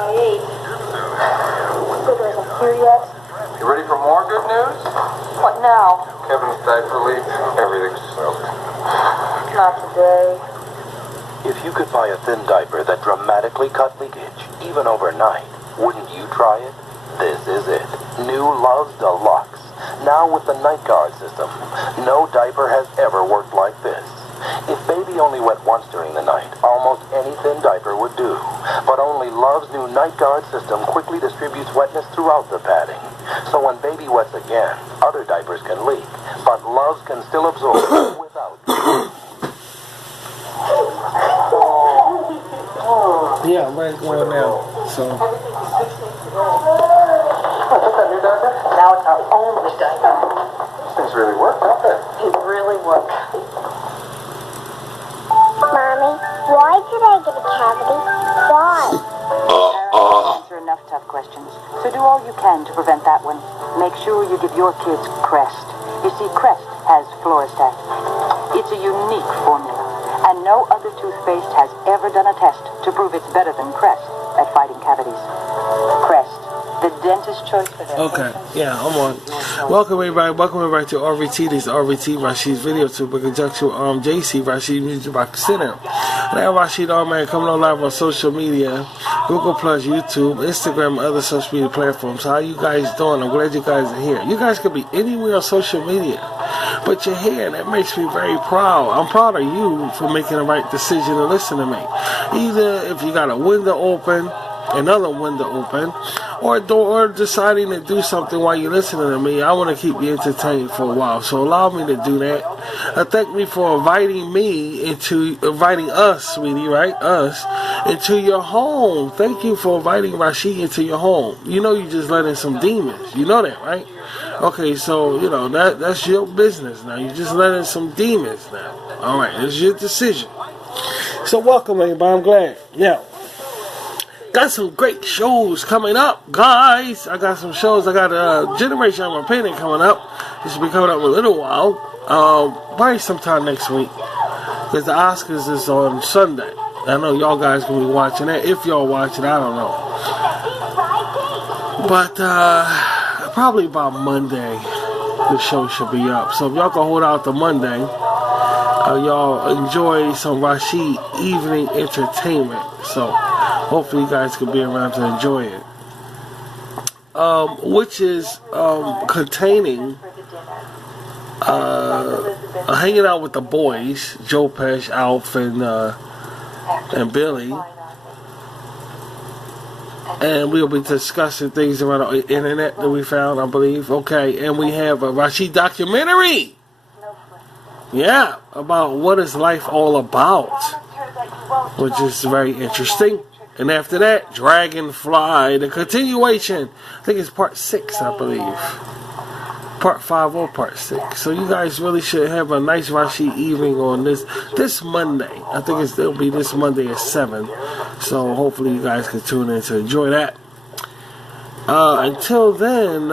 my 8. So guys, I'm here yet? You ready for more good news? What now? Kevin's diaper leak. Everything's soaked. Not today. If you could buy a thin diaper that dramatically cut leakage, even overnight, wouldn't you try it? This is it. New Love's Deluxe. Now with the night guard system. No diaper has ever worked like this. If baby only wet once during the night, almost any thin diaper would do. But only Love's new night guard system quickly distributes wetness throughout the padding. So when baby wets again, other diapers can leak, but Love's can still absorb without. Yeah, I'm ready to go now. So. What's that new diaper? Now it's our only diaper. These things really work, don't they? They really work. Mommy, why did I get a cavity? Why? Answer enough tough questions. So do all you can to prevent that one. Make sure you give your kids Crest. You see, Crest has Fluorostat. It's a unique formula, and no other toothpaste has ever done a test to prove it's better than Crest at fighting cavities. Crest, the dentist's choice for them. Okay, yeah, I'm on. Welcome everybody to RVT. This is RVT Rashid's video tube in conjunction with JC Rashid Music Box Center. And I have Rashid man coming on live on social media, Google Plus, YouTube, Instagram, and other social media platforms. How you guys doing? I'm glad you guys are here. You guys could be anywhere on social media, but you're here, and that makes me very proud. I'm proud of you for making the right decision to listen to me. Either if you got a window open, another window open, or deciding to do something while you're listening to me. I want to keep you entertained for a while, so allow me to do that. Thank me for inviting us, sweetie, right? Us, into your home. Thank you for inviting Rashid into your home. You know you just let in some demons. You know that, right? Okay, so, you know, that's your business now. You just let in some demons now. All right, it's your decision. So welcome, everybody. I'm glad. Yeah. Got some great shows coming up, guys. I got some shows. I got Generation of Opinion coming up. This will be coming up in a little while. Probably sometime next week. Because the Oscars is on Sunday. I know y'all guys gonna be watching that. If y'all watch it, I don't know. But probably about Monday, the show should be up. So if y'all can hold out to Monday, y'all enjoy some Rashid evening entertainment. So hopefully you guys can be around to enjoy it. Which is containing hanging out with the boys, Joe Pesh, Alf, and Billy. And we'll be discussing things around the internet that we found, I believe. Okay, and we have a Rashid documentary. Yeah, about what is life all about, which is very interesting. And after that, Dragonfly, the continuation. I think it's part 6, I believe. Part 5 or part 6. So you guys really should have a nice Rashid evening on this Monday. I think it'll be this Monday at 7. So hopefully you guys can tune in to enjoy that. Until then,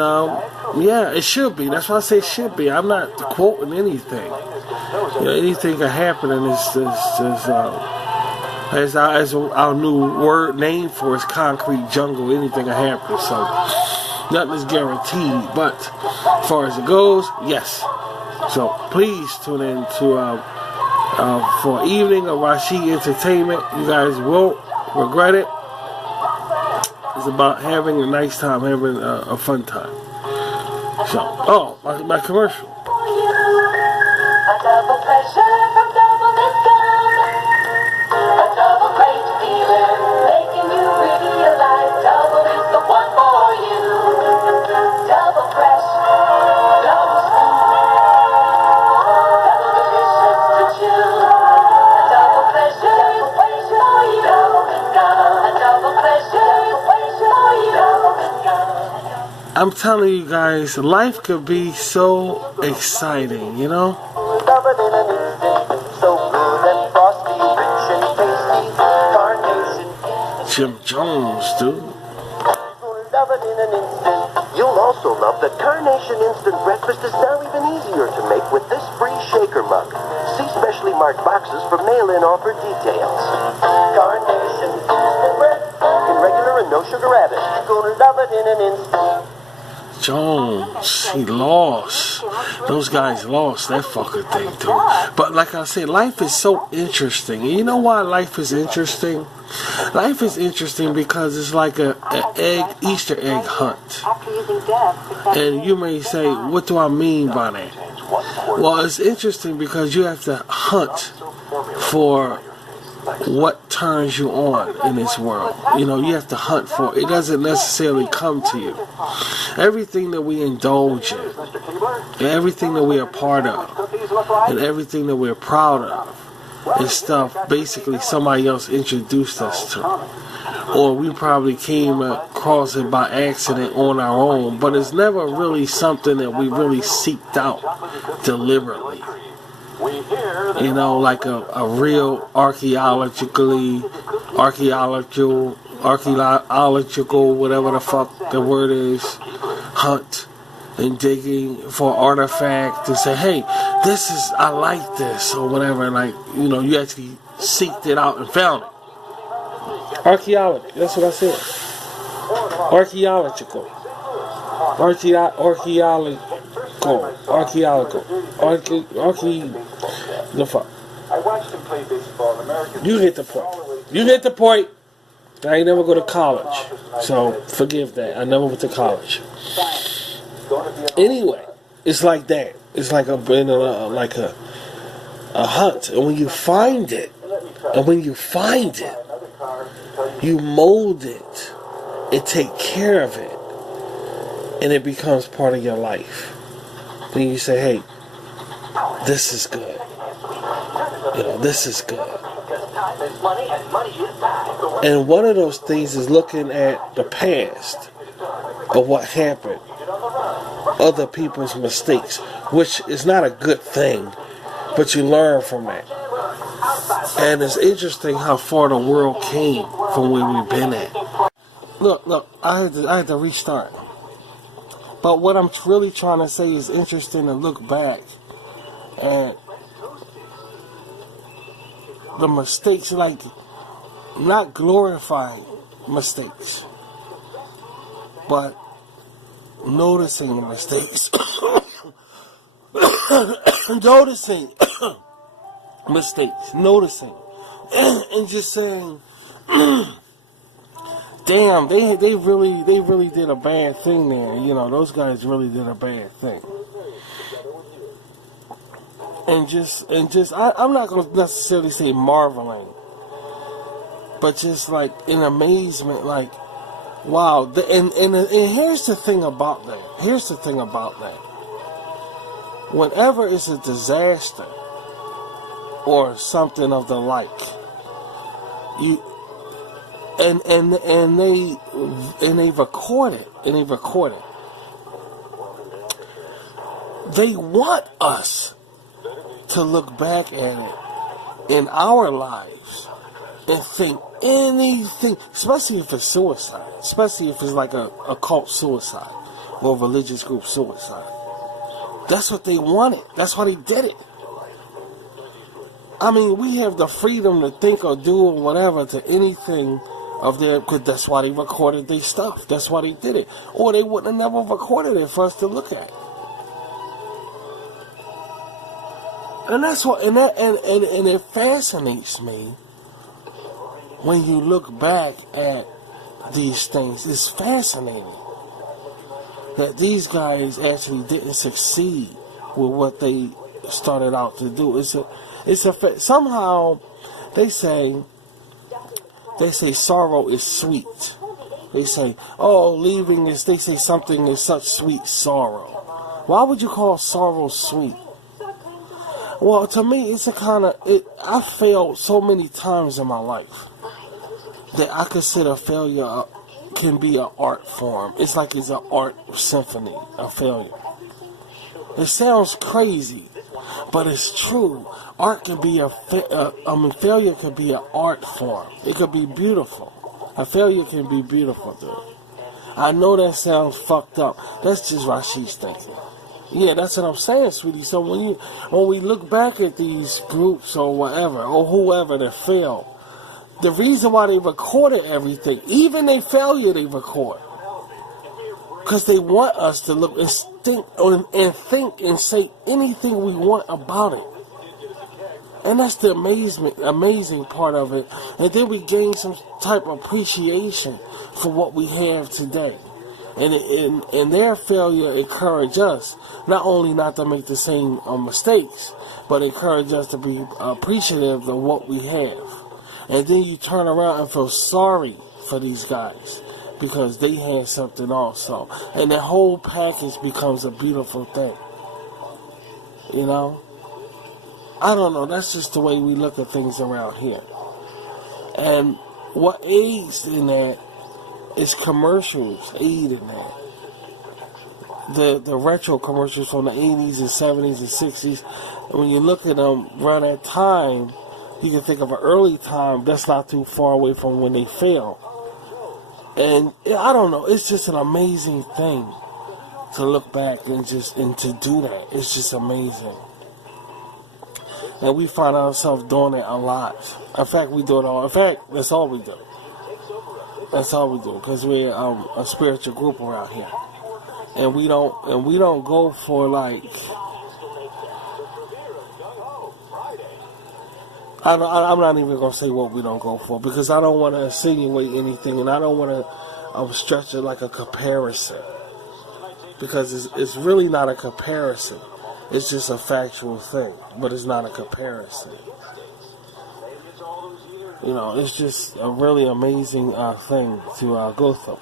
yeah, it should be. That's why I say it should be. I'm not quoting anything. You know, anything can happen in this as our new name for is concrete jungle. Anything can happen. So nothing is guaranteed. But as far as it goes, yes. So please tune in to for evening of Rashid Entertainment. You guys won't regret it. It's about having a nice time, having a fun time. So, my commercial. A double pleasure from double discount. A double great feeling, making you realize double is the one for you. Double fresh, double smooth, double delicious to chew. A double pleasure is waiting for you. Double discount. A double pleasure is waiting for you. Double discount. I'm telling you guys, life could be so exciting, you know? Covered in an instant, so good and frosty, rich and tasty, carnation. Jim Jones, dude. You'll love it in an instant. You'll also love that Carnation Instant Breakfast is now even easier to make with this free shaker mug. See specially marked boxes for mail-in offer details. Carnation Instant Breakfast in regular and no No sugar rabbit. You're gonna love it in an instant. Jones, he lost. Those guys lost that fucking thing too. But like I said, life is so interesting. And you know why life is interesting? Life is interesting because it's like an Easter egg hunt. And you may say, what do I mean by that? Well, it's interesting because you have to hunt for what turns you on in this world. You know, you have to hunt for it. It doesn't necessarily come to you. Everything that we indulge in, and everything that we are part of, and everything that we're proud of is stuff basically somebody else introduced us to. Or we probably came across it by accident on our own, but it's never really something that we really seeked out deliberately. You know, like a real archaeological, whatever the fuck the word is, hunt and digging for artifact to say, hey, I like this, or whatever. Like, you know, you actually seeked it out and found it. Archaeology, that's what I said. Archaeological. The fuck. I watched him play baseball in American. You get the point. You get the point. I ain't never go to college, so forgive that. I never went to college. Anyway, it's like that. It's like a hunt, and when you find it, you mold it and take care of it, and it becomes part of your life. Then you say, hey, this is good. You know, this is good. And one of those things is looking at the past of what happened, other people's mistakes, which is not a good thing, but you learn from that. And it's interesting how far the world came from where we've been at. Look, I had to restart. But what I'm really trying to say is interesting to look back at the mistakes, like not glorifying mistakes, but noticing the mistakes. Noticing and just saying, damn, they really did a bad thing there. You know, those guys really did a bad thing. And I'm not going to necessarily say marveling, but just like in amazement, like, wow. And here's the thing about that. Whenever it's a disaster or something of the like, they record it. They want us to look back at it in our lives and think anything, especially if it's suicide, especially if it's like a cult suicide or a religious group suicide. That's what they wanted. That's why they did it. I mean, we have the freedom to think or do or whatever to anything of their, because that's why they recorded their stuff. That's why they did it. Or they wouldn't have never recorded it for us to look at. And that's what, and it fascinates me when you look back at these things. It's fascinating that these guys actually didn't succeed with what they started out to do. Somehow they say sorrow is sweet. They say, oh, leaving this. They say something is such sweet sorrow. Why would you call sorrow sweet? Well, to me, it's I failed so many times in my life that I consider failure can be an art form. It's like it's an art symphony, a failure. It sounds crazy, but it's true. Art can be failure can be an art form. It could be beautiful. A failure can be beautiful, dude. I know that sounds fucked up. That's just Rashid's thinking. Yeah, that's what I'm saying, sweetie. So when we look back at these groups or whatever, or whoever that failed, the reason why they recorded everything, even their failure, they record. Because they want us to look and think and say anything we want about it. And that's the amazing part of it. And then we gain some type of appreciation for what we have today. And their failure encourage us not only not to make the same mistakes, but encourage us to be appreciative of what we have. And then you turn around and feel sorry for these guys because they had something also. And the whole package becomes a beautiful thing. You know? I don't know. That's just the way we look at things around here. And what aids in that is commercials aid in that. The retro commercials from the 80s and 70s and 60s, when you look at them around that time, you can think of an early time that's not too far away from when they failed. And I don't know, it's just an amazing thing to look back and to do that. It's just amazing. And we find ourselves doing it a lot. In fact, we do it all. In fact, that's all we do. That's all we do, because we're a spiritual group around here, and we don't go for like. I'm not even gonna say what we don't go for, because I don't want to insinuate anything, and I don't want to stretch it like a comparison, because it's really not a comparison. It's just a factual thing, but it's not a comparison. You know, it's just a really amazing thing to go through.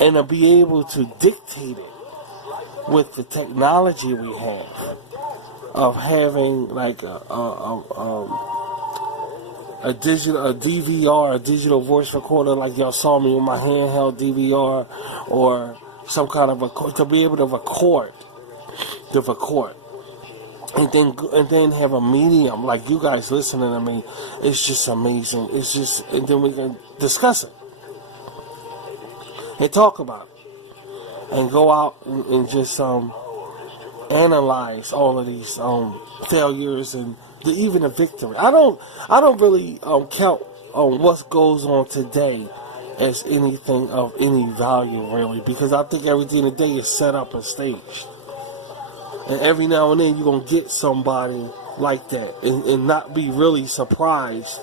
And to be able to dictate it with the technology we have of having like a DVR, a digital voice recorder, like y'all saw me with my handheld DVR, or some kind of to be able to record. And then have a medium like you guys listening to me. It's just amazing. It's just, and then we can discuss it and talk about it and go out and just analyze all of these failures and even the victory. I don't really count on what goes on today as anything of any value, really, because I think everything today is set up and staged. And every now and then you're going to get somebody like that and not be really surprised,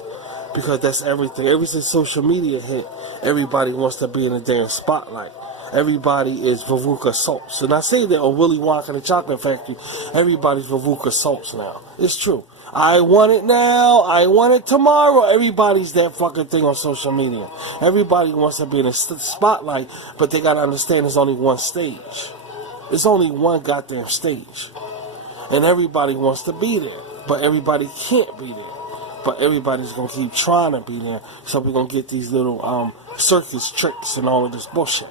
because that's everything. Ever since social media hit, everybody wants to be in the damn spotlight. Everybody is Veruca Salts. And I say that on Willy Wonka and the Chocolate Factory, everybody's Veruca Salts now. It's true. I want it now. I want it tomorrow. Everybody's that fucking thing on social media. Everybody wants to be in the spotlight, but they got to understand there's only one stage. There's only one goddamn stage. And everybody wants to be there. But everybody can't be there. But everybody's going to keep trying to be there. So we're going to get these little circus tricks and all of this bullshit.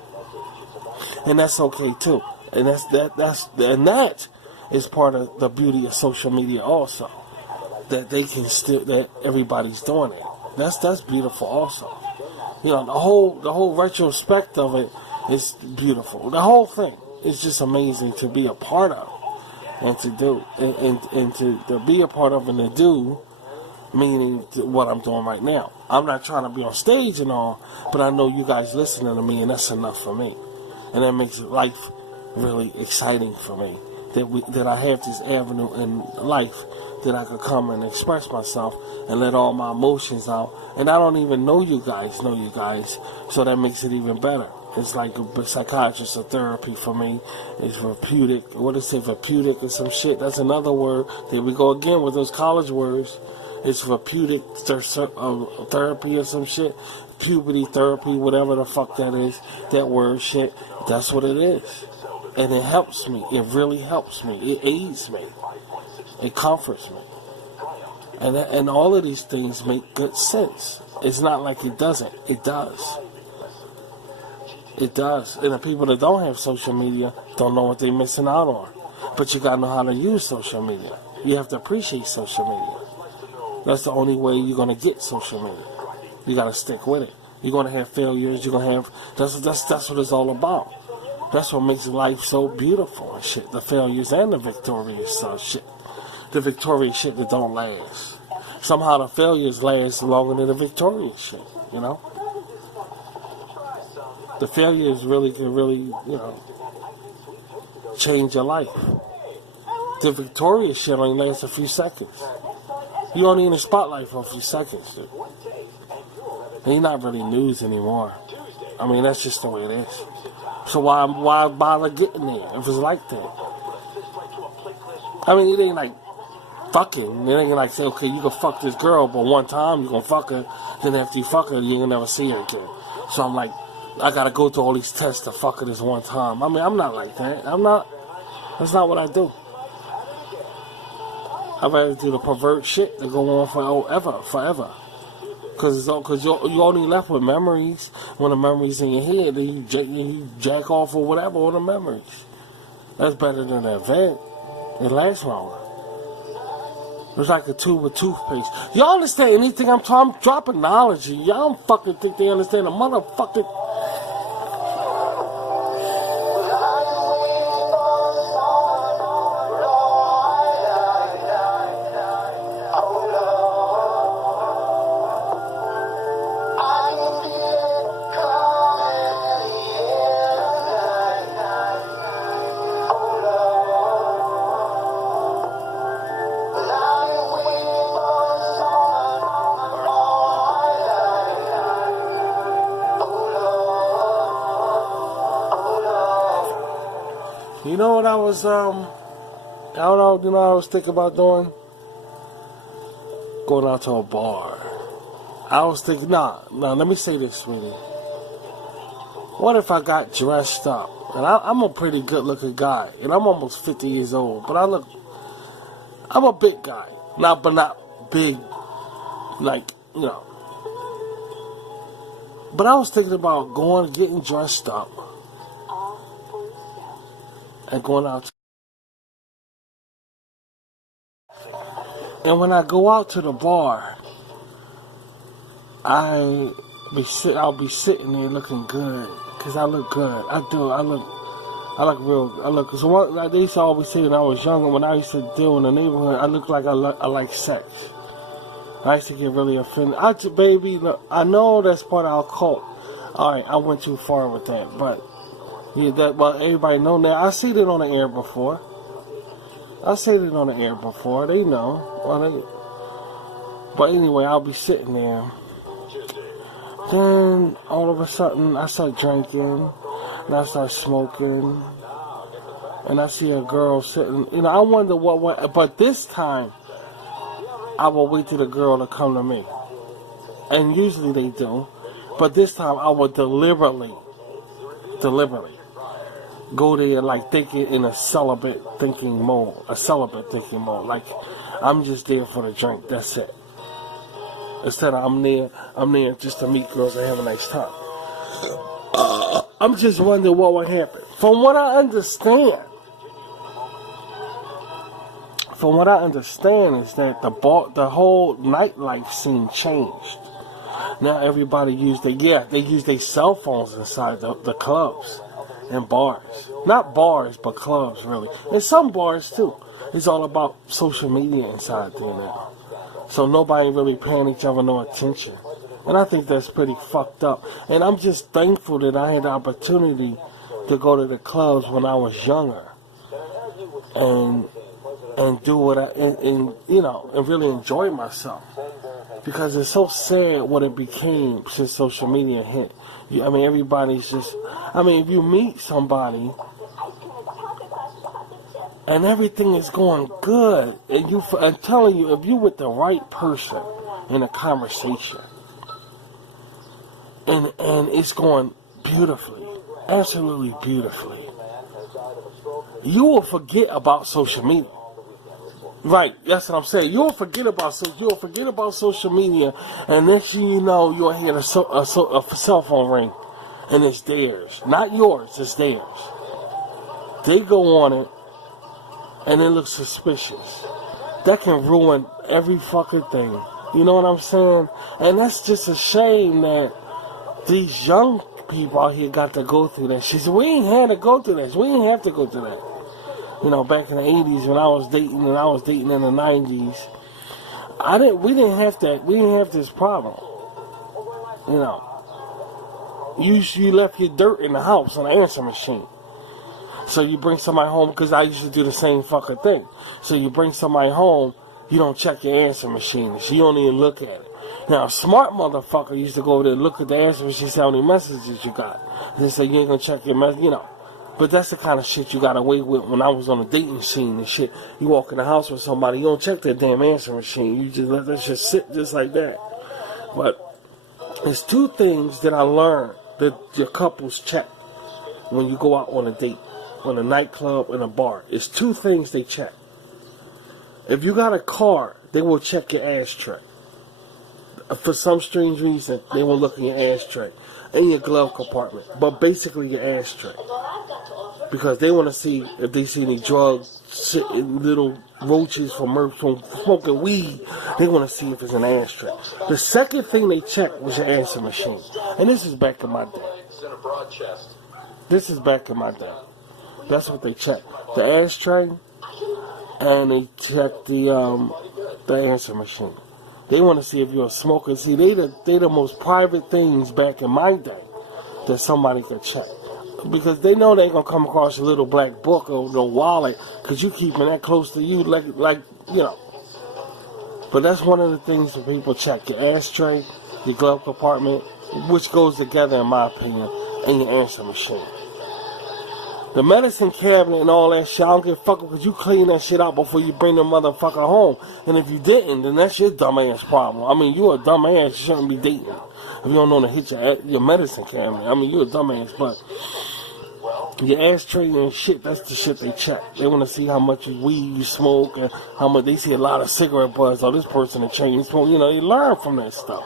And that's okay too. And that is part of the beauty of social media also. That they can still, that everybody's doing it. That's beautiful also. You know, the whole retrospect of it is beautiful. The whole thing. It's just amazing to be a part of and to do and to be a part of and to do, meaning what I'm doing right now. I'm not trying to be on stage and all, but I know you guys listening to me, and that's enough for me. And that makes life really exciting for me, that I have this avenue in life that I could come and express myself and let all my emotions out. And I don't even know you guys, so that makes it even better. It's like a psychiatrist or therapy for me. It's therapeutic. What is it, therapeutic or some shit? That's another word. There we go again with those college words. It's therapeutic therapy or some shit. Puberty therapy, whatever the fuck that is. That word shit. That's what it is. And it helps me. It really helps me. It aids me. It comforts me. And all of these things make good sense. It's not like it doesn't. It does. It does. And the people that don't have social media don't know what they're missing out on. But you gotta know how to use social media. You have to appreciate social media. That's the only way you're gonna get social media. You gotta stick with it. You're gonna have failures. You're gonna have. That's what it's all about. That's what makes life so beautiful and shit. The failures and the victorious shit. The victorious shit that don't last. somehow the failures last longer than the victorious shit, you know? The failures really can change your life. The victorious shit only lasts a few seconds. You only in the spotlight for a few seconds, dude. And you're not really news anymore. I mean, that's just the way it is. So why bother getting there if it's like that? I mean, it ain't like fucking. It ain't like say, okay, you can fuck this girl, but one time you gonna fuck her, then after you fuck her, you ain't gonna never see her again. So I'm like, I gotta go through all these tests to fuck her this one time. I mean, I'm not like that. That's not what I do. I'd rather do the pervert shit that go on forever. Because you're only left with memories. When the memories in your head, then you jack off or whatever on the memories. That's better than an event. It lasts longer. It's like a tube of toothpaste. Y'all understand anything I'm dropping knowledge. Y'all don't fucking think they understand a motherfucking... You know what I was, I was thinking about doing? Going out to a bar. I was thinking, let me say this, sweetie. What if I got dressed up? And I'm a pretty good looking guy, and I'm almost 50 years old, but I'm a big guy. But not big, like, you know. But I was thinking about getting dressed up, and going out. And when I go out to the bar, I'll be sitting there looking good, cause I look good. I do. I look real. So like they used to always say when I was younger, when I used to deal in the neighborhood, I look like I like sex. I used to get really offended. Baby, look, I know that's part of our cult. All right, I went too far with that, but. Yeah, everybody know that. I seen it on the air before. They know. But anyway, I'll be sitting there. Then, all of a sudden, I start drinking. And I start smoking. And I see a girl sitting. You know, I wonder what. But this time, I will wait till the girl to come to me. And usually they do. But this time, I will deliberately go there like thinking in a celibate thinking mode. Like I'm just there for the drink, that's it. Instead of I'm there just to meet girls and have a nice time. I'm just wondering what would happen. From what I understand is that the whole nightlife scene changed. Now everybody use their cell phones inside the clubs. And bars. Not bars, but clubs, really. And some bars, too. It's all about social media inside there now. So nobody really paying each other no attention. And I think that's pretty fucked up. And I'm just thankful that I had the opportunity to go to the clubs when I was younger. And do what and really enjoy myself. Because it's so sad what it became since social media hit. Everybody's just... if you meet somebody and everything is going good, and I'm telling you, if you're with the right person in a conversation, and it's going beautifully, absolutely beautifully, you will forget about social media. Right, that's what I'm saying. You'll forget about social media, and next thing you know, you'll hear a cell phone ring, and it's theirs, not yours. It's theirs. They go on it, and it looks suspicious. That can ruin every fucking thing. You know what I'm saying? And that's just a shame that these young people out here got to go through that shit. We ain't had to go through that. We ain't have to go through that. You know, back in the 80s when I was dating, and I was dating in the 90s, We didn't have that. We didn't have this problem. You know, you left your dirt in the house on the answer machine. So you bring somebody home, because I used to do the same fucking thing. So you bring somebody home, you don't check your answer machine. So you don't even look at it. Now, a smart motherfucker used to go over there and look at the answer machine, see how many messages you got. And they say, you ain't gonna check your message, you know. But that's the kind of shit you got away with when I was on the dating scene and shit. You walk in the house with somebody, you don't check that damn answer machine. You just let that shit sit just like that. But there's two things that I learned that your couples check when you go out on a date, on a nightclub, in a bar. It's two things they check. If you got a car, they will check your ashtray. For some strange reason, they will look in your ashtray, in your glove compartment, but basically your ashtray. Because they want to see if they see any drugs, little roaches from smoking weed. They want to see if it's an ashtray. The second thing they checked was your answer machine. And this is back in my day. This is back in my day. That's what they check. The ashtray, and they check the answer machine. They want to see if you're a smoker. See, they the most private things back in my day that somebody could check. Because they know they ain't going to come across a little black book or no wallet, because you keeping that close to you like, you know. But that's one of the things that people check. Your ashtray, your glove compartment, which goes together, in my opinion, and your answer machine. The medicine cabinet and all that shit, I don't give a fuck, because you clean that shit out before you bring the motherfucker home. And if you didn't, then that's your dumbass problem. I mean, you a dumbass, you shouldn't be dating. If you don't know to hit your medicine cabinet, I mean, you a dumbass, but your ashtray and shit, that's the shit they check. They want to see how much weed you smoke, and how much, they see a lot of cigarette butts. Oh, this person a chain smoke, you know, you learn from that stuff.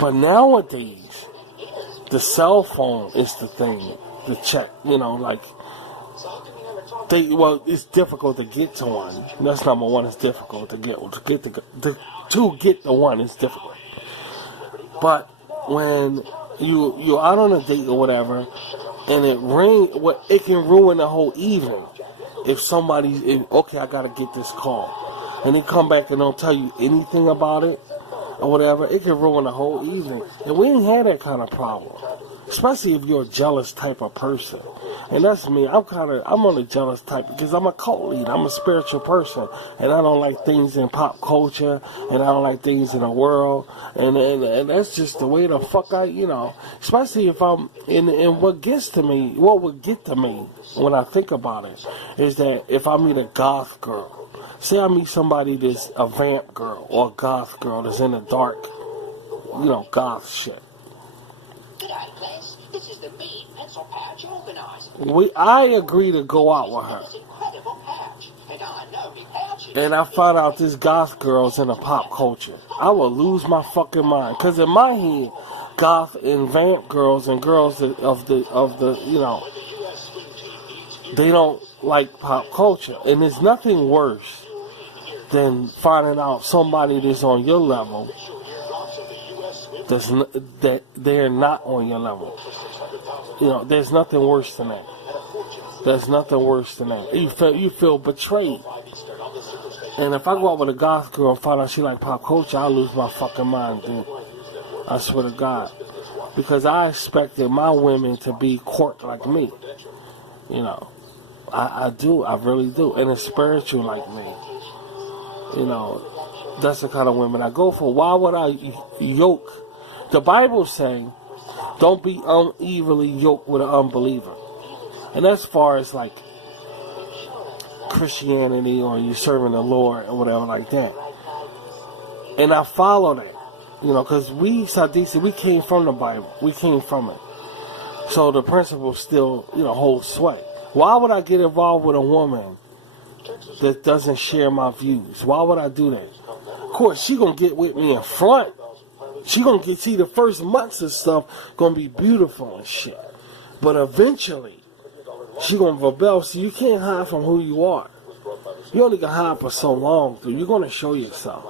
But nowadays, the cell phone is the thing to check, you know, like, it's difficult to get to one. That's number one. It's difficult to get the one. It's difficult. But when you're out on a date or whatever, and it can ruin the whole evening. If okay, I gotta get this call, and they come back and don't tell you anything about it or whatever, it can ruin the whole evening. And we ain't had that kind of problem. Especially if you're a jealous type of person. And that's me. I'm on a jealous type because I'm a cult leader. I'm a spiritual person. And I don't like things in pop culture. And I don't like things in the world. And that's just the way the fuck you know. Especially if I'm what would get to me when I think about it is that if I meet a goth girl. Say I meet somebody that's a vamp girl or a goth girl that's in the dark, you know, goth shit. This is the Mean Pencil Patch organizer. I agree to go out with her. And I found out this goth girl's in a pop culture. I will lose my fucking mind. Because in my head, goth and vamp girls and girls of the you know, they don't like pop culture. And there's nothing worse than finding out somebody that's on your level that they're not on your level. You know, there's nothing worse than that. There's nothing worse than that. You feel betrayed. And if I go out with a goth girl and find out she like pop culture, I'll lose my fucking mind, dude. I swear to God. Because I expected my women to be court like me. You know. I do. I really do. And it's spiritual like me. You know. That's the kind of women I go for. Why would I yoke? The Bible saying, don't be unevenly yoked with an unbeliever. And as far as like Christianity or you serving the Lord or whatever like that. And I follow that. You know, because we came from the Bible. We came from it. So the principle still, you know, holds sway. Why would I get involved with a woman that doesn't share my views? Why would I do that? Of course, she gonna get with me in front. She gonna see the first months of stuff gonna be beautiful and shit. But eventually, she gonna rebel. So you can't hide from who you are. You only can hide for so long, dude. You're gonna show yourself.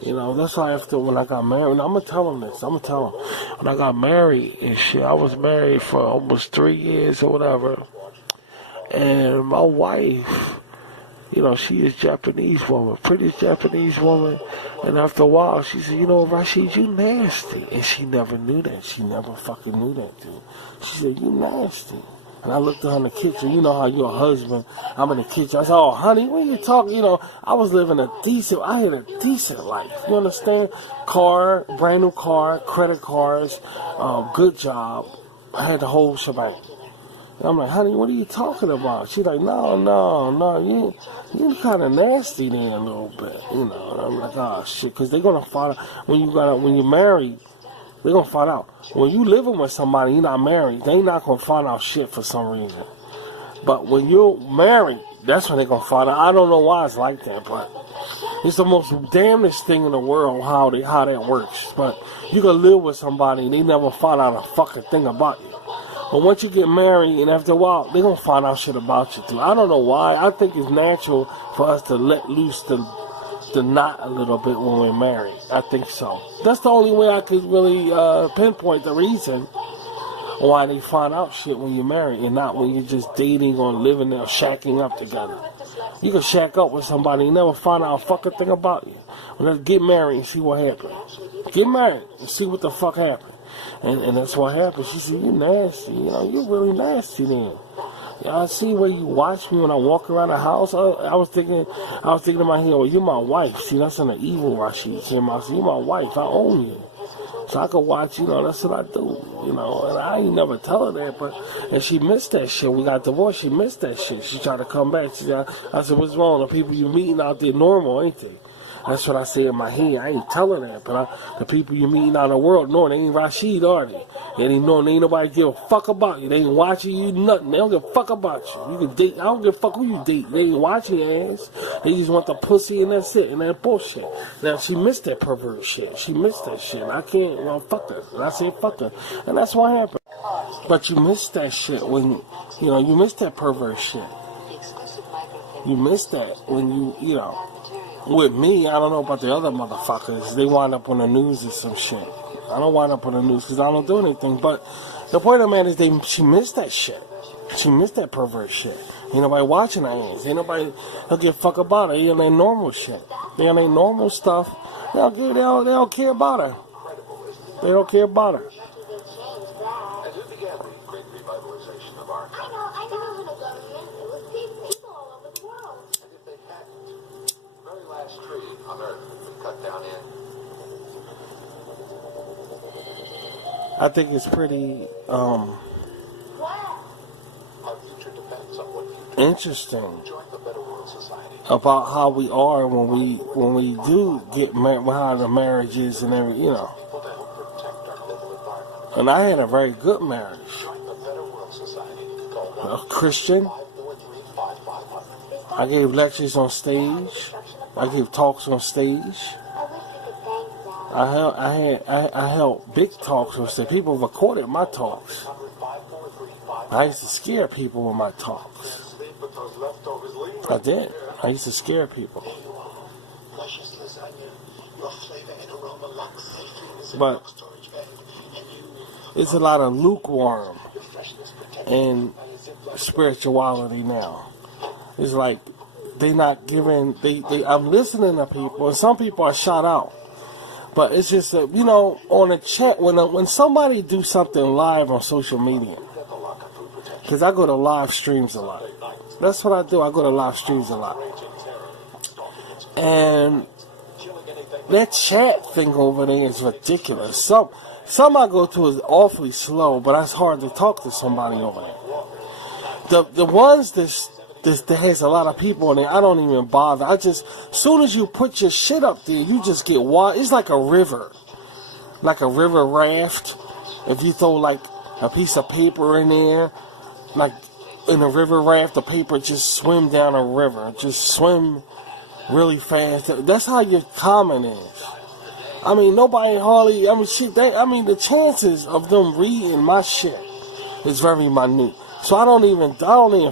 You know, that's why after when I got married, and I'm gonna tell them this. I'm gonna tell them when I got married and shit. I was married for almost 3 years or whatever, and my wife you know, she is Japanese woman, prettiest Japanese woman. And after a while, she said, you know, Rashid, you nasty. And she never knew that. She never fucking knew that, dude. She said, you nasty. And I looked at her in the kitchen. You know how you're a husband. I'm in the kitchen. I said, oh, honey, when you talking? You know, I was living I had a decent life. You understand? Car, brand new car, credit cards, good job. I had the whole shebang. And I'm like, honey, what are you talking about? She's like, no, you kind of nasty then a little bit, you know. And I'm like, oh shit, because they're gonna find out when you're married. They're gonna find out when you living with somebody you're not married. They not gonna find out shit for some reason. But when you're married, that's when they're gonna find out. I don't know why it's like that, but it's the most damnedest thing in the world how that works. But you can live with somebody and they never find out a fucking thing about you. But once you get married, and after a while, they're going to find out shit about you, too. I don't know why. I think it's natural for us to let loose the knot a little bit when we're married. I think so. That's the only way I could really pinpoint the reason why they find out shit when you're married and not when you're just dating or living there, shacking up together. You can shack up with somebody and never find out a fucking thing about you. Well, let's get married and see what happens. Get married and see what the fuck happens. And that's what happened. She said, you nasty. You know, you really nasty then. Yeah, I see where you watch me when I walk around the house. I was thinking in my head, well, you're my wife. See, that's in the evil Rashid. I said, you're my wife. I own you. So I could watch, you know, that's what I do. You know, and I ain't never tell her that. And she missed that shit. We got divorced. She missed that shit. She tried to come back. I said, what's wrong? The people you meeting out there normal, ain't they? That's what I say in my head. I ain't telling that, but the people you meeting out in the world know they ain't Rashid, are they? They ain't know, they ain't nobody give a fuck about you. They ain't watching you, nothing. They don't give a fuck about you. You can date, I don't give a fuck who you date. They ain't watching your ass. They just want the pussy and that's it, and that bullshit. Now, she missed that pervert shit. She missed that shit. I can't, well, fuck her. And I said, fuck her. And that's what happened. But you missed that shit when, you know, you missed that pervert shit. You missed that when you know. With me, I don't know about the other motherfuckers. They wind up on the news or some shit. I don't wind up on the news because I don't do anything. But the point of the matter is she missed that shit. She missed that pervert shit. Ain't nobody watching her ass. Ain't nobody, they'll give a fuck about her. They on their normal shit. They on their normal stuff. They don't care about her. They don't care about her. As it began the great revitalization of our I know. It was people all over the world. and if they hadn't, the very last tree on Earth would be cut down in. I think it's pretty Our future depends on what future interesting join the Better World Society. about how we are when we do get married, how the marriage is and everything, you know. People that will protect our global environment. And I had a very good marriage. Join the Better World Society. Call A Christian. 1-543-5555. I gave lectures on stage. I gave talks on stage. I held big talks on stage. People recorded my talks. I used to scare people with my talks. I did. I used to scare people. But it's a lot of lukewarm in spirituality now. It's like they not giving. I'm listening to people, and some people are shot out. But it's just that, you know, on a chat when somebody do something live on social media, because I go to live streams a lot. That's what I do. I go to live streams a lot, and that chat thing over there is ridiculous. Some I go to is awfully slow, but it's hard to talk to somebody over there. The ones that has a lot of people in there, I don't even bother. As soon as you put your shit up there, you just get wild. It's like a river raft. If you throw like a piece of paper in there, like in a river raft, the paper just swim down a river, just swim really fast. That's how your comment is. I mean, nobody hardly. I mean, the chances of them reading my shit is very minute. So I don't even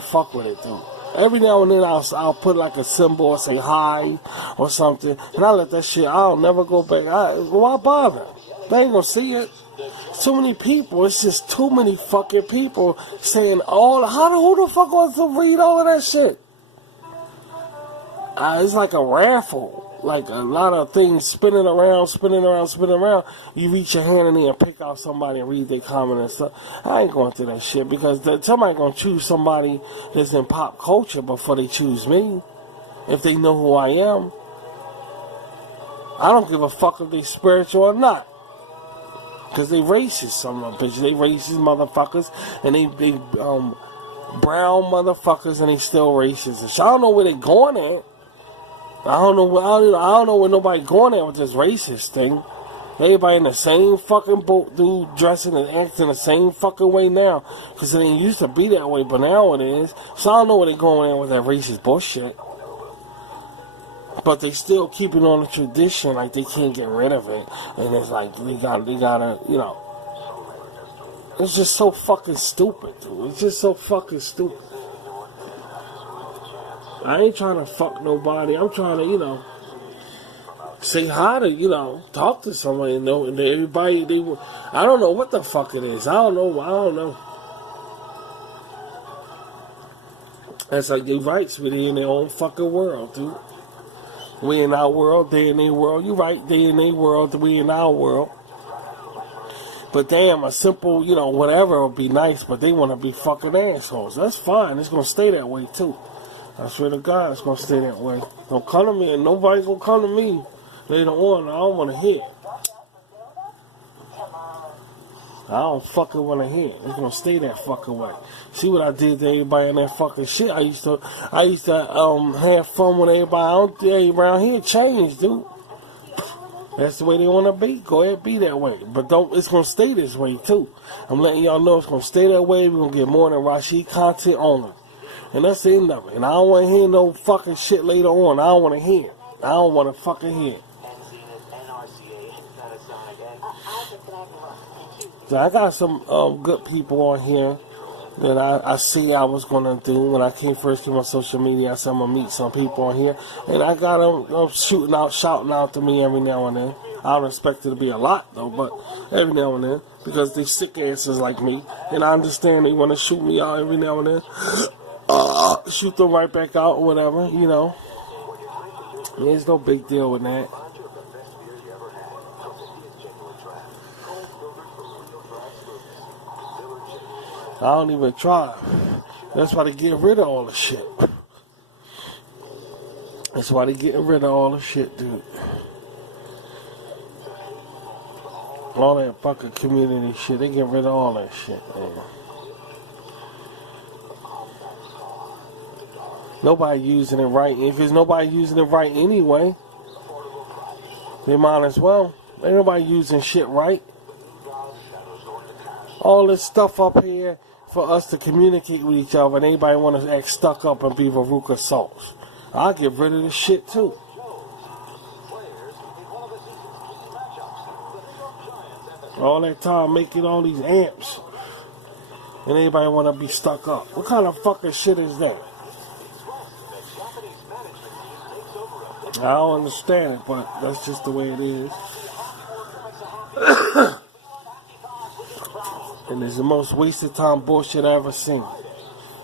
fuck with it, dude. Every now and then I'll put like a symbol or say hi or something, and I let that shit. I'll never go back. Why bother? They ain't gonna see it. Too many people. It's just too many fucking people saying who the fuck wants to read all of that shit? it's like a raffle. Like a lot of things spinning around. You reach your hand in there and pick out somebody and read their comment and stuff. I ain't going through that shit because somebody gonna choose somebody that's in pop culture before they choose me. If they know who I am. I don't give a fuck if they spiritual or not. Because they racist, some of them bitches. They racist motherfuckers. And they brown motherfuckers and they still racist. So I don't know where they going at. I don't know where nobody going at with this racist thing. Everybody in the same fucking boat, dude, dressing and acting the same fucking way now. Because it didn't used to be that way, but now it is. So I don't know where they going at with that racist bullshit. But they still keep it on the tradition, like they can't get rid of it. And it's like, they gotta, you know. It's just so fucking stupid, dude. It's just so fucking stupid. I ain't trying to fuck nobody. I'm trying to, you know, say hi to, you know, talk to somebody, you know, and everybody, I don't know what the fuck it is. I don't know. That's like they rights, but they in their own fucking world, dude. We in our world, they in their world. You right, they in their world, we in our world. But damn, a simple, you know, whatever would be nice, but they want to be fucking assholes. That's fine. It's going to stay that way, too. I swear to God, it's going to stay that way. Don't come to me, and nobody's going to come to me later on. I don't want to hear. I don't fucking want to hear. It's going to stay that fucking way. See what I did to everybody in that fucking shit? I used to have fun with everybody. I don't think around here change, dude. That's the way they want to be. Go ahead, be that way. But it's going to stay this way, too. I'm letting y'all know it's going to stay that way. We're going to get more than Rashid content only. And that's the end of it. And I don't want to hear no fucking shit later on. I don't want to hear it. I don't want to fucking hear it. So I got some good people on here that I see I was going to do. When I first came on social media, I said I'm going to meet some people on here. And I got them shouting out to me every now and then. I don't expect it to be a lot, though, but every now and then. Because they sick asses like me. And I understand they want to shoot me out every now and then. Shoot them right back out or whatever, you know. There's no big deal with that. I don't even try. That's why they get rid of all the shit. That's why they getting rid of all the shit, dude. All that fucking community shit. They get rid of all that shit, man. Nobody using it right. If there's nobody using it right anyway, they might as well. Ain't nobody using shit right. All this stuff up here for us to communicate with each other, and anybody want to act stuck up and be Veruca Salts. I'll get rid of this shit too. All that time making all these amps, and anybody want to be stuck up. What kind of fucking shit is that? I don't understand it, but that's just the way it is. And it's the most wasted time bullshit I ever seen.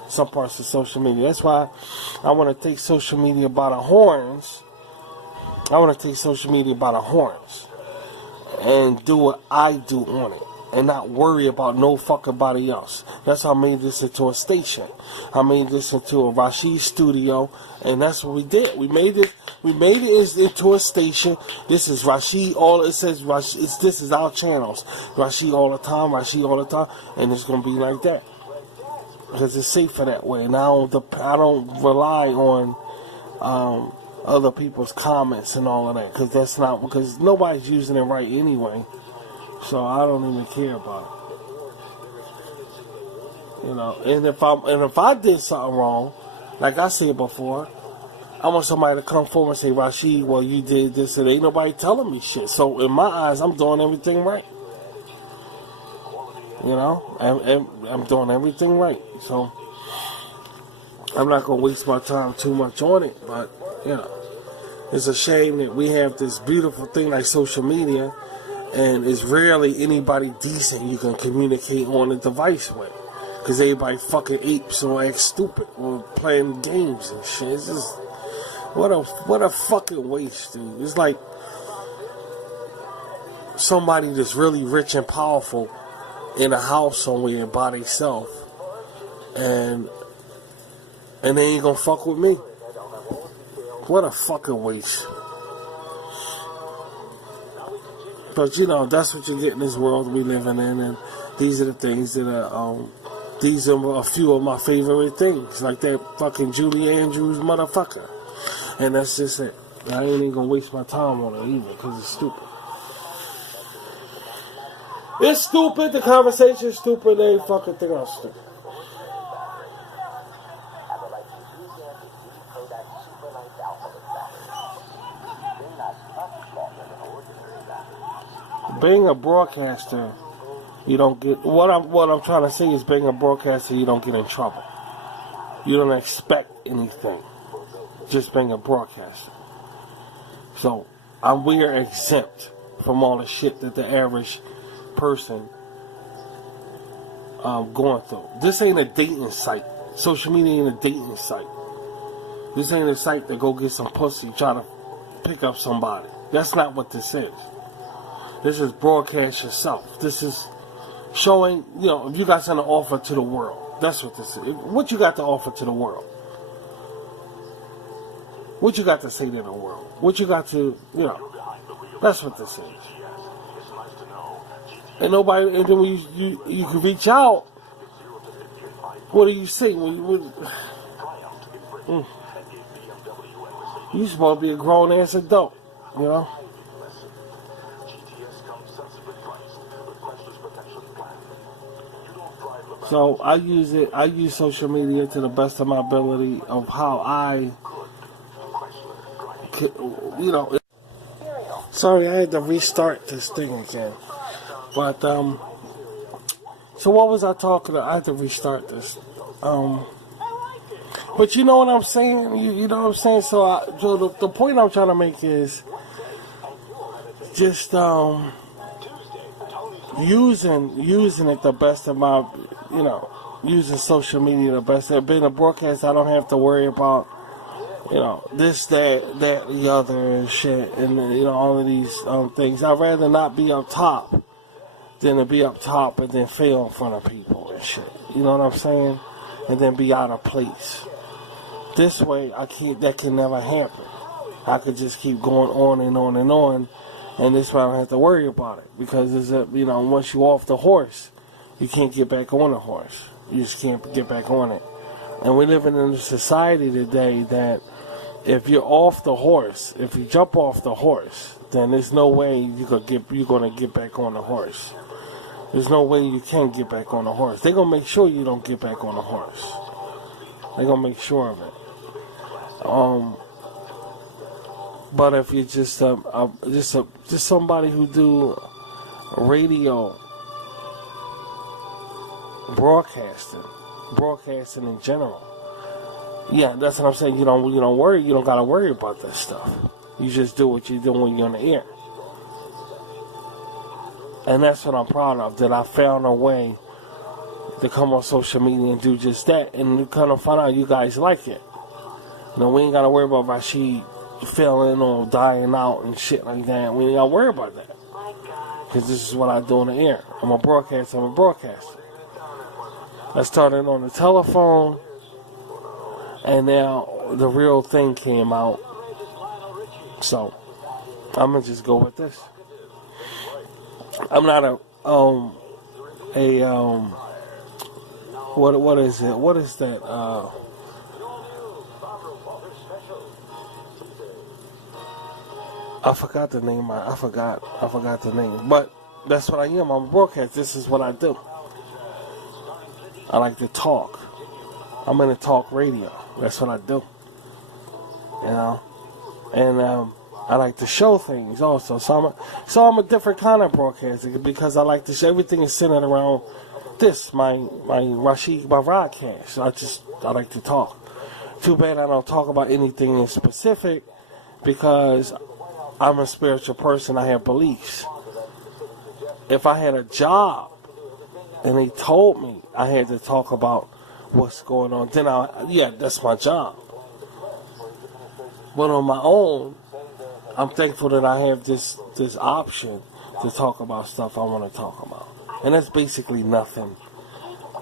Some parts of social media. That's why I want to take social media by the horns. And do what I do on it. And not worry about no fucking body else. That's how I made this into a station. I made this into a Rashid studio. And that's what we did. We made it into a station. This is Rashid. This is our channels. Rashid all the time. And it's going to be like that. Because it's safer that way. And I don't rely on other people's comments and all of that. Because nobody's using it right anyway. So I don't even care about it. You know, and if I did something wrong, like I said before, I want somebody to come forward and say, Rashid, well, you did this, and ain't nobody telling me shit. So in my eyes, I'm doing everything right. You know, I'm doing everything right. So I'm not gonna waste my time too much on it, but you know, it's a shame that we have this beautiful thing like social media. And it's rarely anybody decent you can communicate on a device with. Because everybody fucking apes or act stupid or playing games and shit. It's just, What a fucking waste, dude. It's like somebody that's really rich and powerful in a house somewhere by themselves, and they ain't gonna fuck with me. What a fucking waste. But you know, that's what you get in this world we living in, and these are the things that are these are a few of my favorite things, like that fucking Julie Andrews motherfucker. And that's just it. I ain't even gonna waste my time on it either, because it's stupid. It's stupid, the conversation's stupid, they fucking think I'm stupid. Being a broadcaster, you don't get what I'm trying to say is being a broadcaster, you don't get in trouble. You don't expect anything. Just being a broadcaster. So we're exempt from all the shit that the average person going through. This ain't a dating site. Social media ain't a dating site. This ain't a site to go get some pussy, try to pick up somebody. That's not what this is. This is broadcast yourself. This is showing, you know, if you got something to offer to the world. That's what this is. What you got to offer to the world? What you got to say to the world? What you got to, you know, that's what this is. And nobody, and then when you can reach out, what do you say? You supposed to be a grown ass adult, you know? So I use social media to the best of my ability of how I, you know. Sorry, I had to restart this thing again. But, so what was I talking about? I had to restart this. But you know what I'm saying? You know what I'm saying? So the point I'm trying to make is just, using it the best of my, you know, using social media the best. Being a broadcast, I don't have to worry about, you know, this, that, the other, and shit, and, you know, all of these things. I'd rather not be up top than to be up top and then fail in front of people and shit. You know what I'm saying? And then be out of place. This way, that can never happen. I could just keep going on and on and on, and this way I don't have to worry about it. Because, you know, once you're off the horse, you can't get back on the horse. You just can't get back on it. And we're living in a society today that if you're off the horse, if you jump off the horse, then there's no way you're going to get back on the horse. There's no way you can get back on the horse. They're going to make sure you don't get back on the horse. They're going to make sure of it. But if you're just somebody who do radio broadcasting in general, yeah, that's what I'm saying. You don't worry. You don't gotta worry about that stuff. You just do what you do when you're on the air, and that's what I'm proud of. That I found a way to come on social media and do just that, and you kind of find out you guys like it. You know, we ain't gotta worry about Rashid failing or dying out and shit like that. We ain't gotta worry about that. Because this is what I do on the air. I'm a broadcaster. I started on the telephone, and now the real thing came out. So, I'm gonna just go with this. I'm not what is it? What is that? I forgot the name. I forgot the name. But that's what I am. I'm a broadcaster. This is what I do. I like to talk. I'm in a talk radio. That's what I do. You know? And I like to show things also. So I'm a different kind of broadcaster because I like to show everything is centered around this, my Ridecast. I like to talk. Too bad I don't talk about anything in specific because I'm a spiritual person. I have beliefs. If I had a job and they told me I had to talk about what's going on, then that's my job. But on my own, I'm thankful that I have this option to talk about stuff I want to talk about. And that's basically nothing.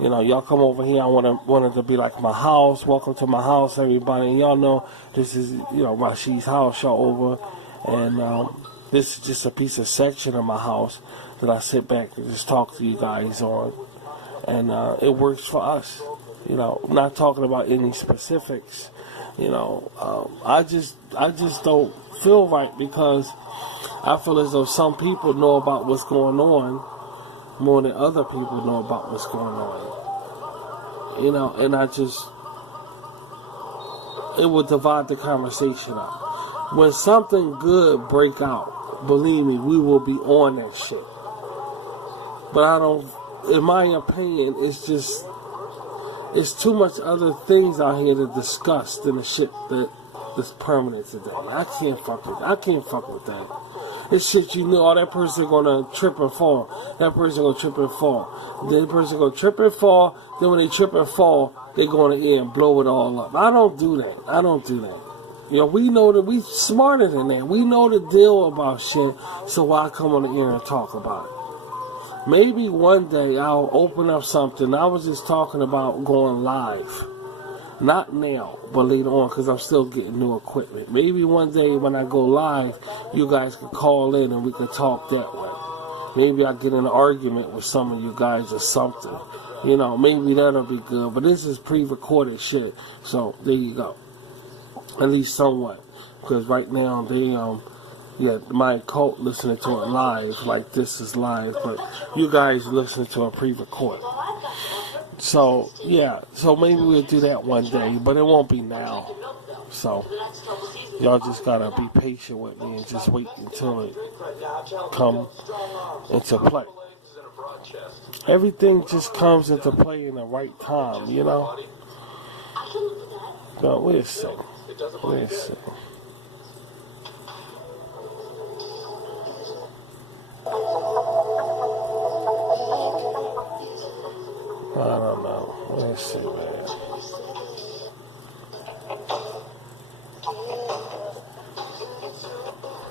You know, y'all come over here, I want it to be like my house. Welcome to my house, everybody. And y'all know this is, you know, Rashid's house, y'all over. And this is just a piece of section of my house that I sit back and just talk to you guys on. And it works for us. You know, I'm not talking about any specifics. You know, I just don't feel right because I feel as though some people know about what's going on more than other people know about what's going on. You know, and it will divide the conversation up. When something good break out, believe me, we will be on that shit. But in my opinion, it's too much other things out here to discuss than the shit that's permanent today. I can't fuck with that. It's shit you know, that person gonna trip and fall. That person gonna trip and fall. That person gonna trip and fall. Then when they trip and fall, they go in the air and blow it all up. I don't do that. You know, we know that we smarter than that. We know the deal about shit, so why come on the air and talk about it? Maybe one day I'll open up something. I was just talking about going live. Not now, but later on, because I'm still getting new equipment. Maybe one day when I go live, you guys can call in and we can talk that way. Maybe I'll get in an argument with some of you guys or something. You know, maybe that'll be good. But this is pre-recorded shit. So, there you go. At least somewhat. Because right now, my cult listening to it live, like this is live, but you guys listen to a pre-record. So, yeah, so maybe we'll do that one day, but it won't be now. So, y'all just gotta be patient with me and just wait until it come into play. Everything just comes into play in the right time, you know? So, we'll see. I don't know. Let's see, man.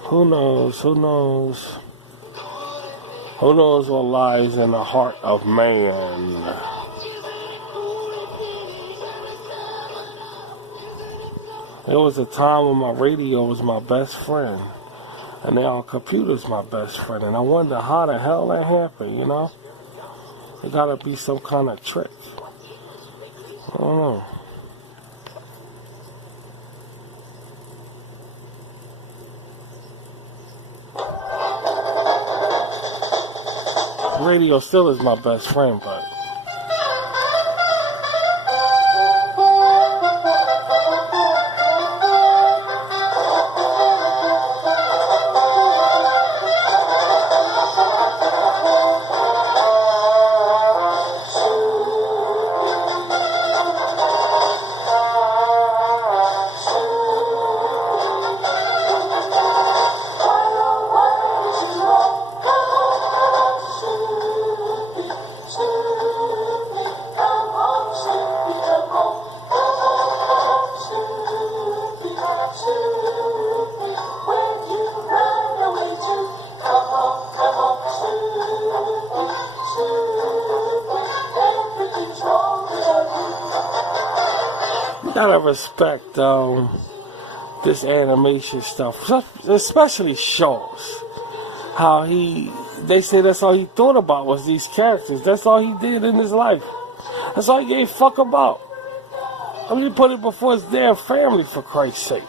Who knows what lies in the heart of man? There was a time when my radio was my best friend, and now a computer's my best friend, and I wonder how the hell that happened, you know? It gotta be some kind of trick. I don't know. Radio still is my best friend, but gotta respect this animation stuff, especially shows. How they say that's all he thought about was these characters. That's all he did in his life. That's all he gave a fuck about. I mean, he put it before his damn family, for Christ's sake.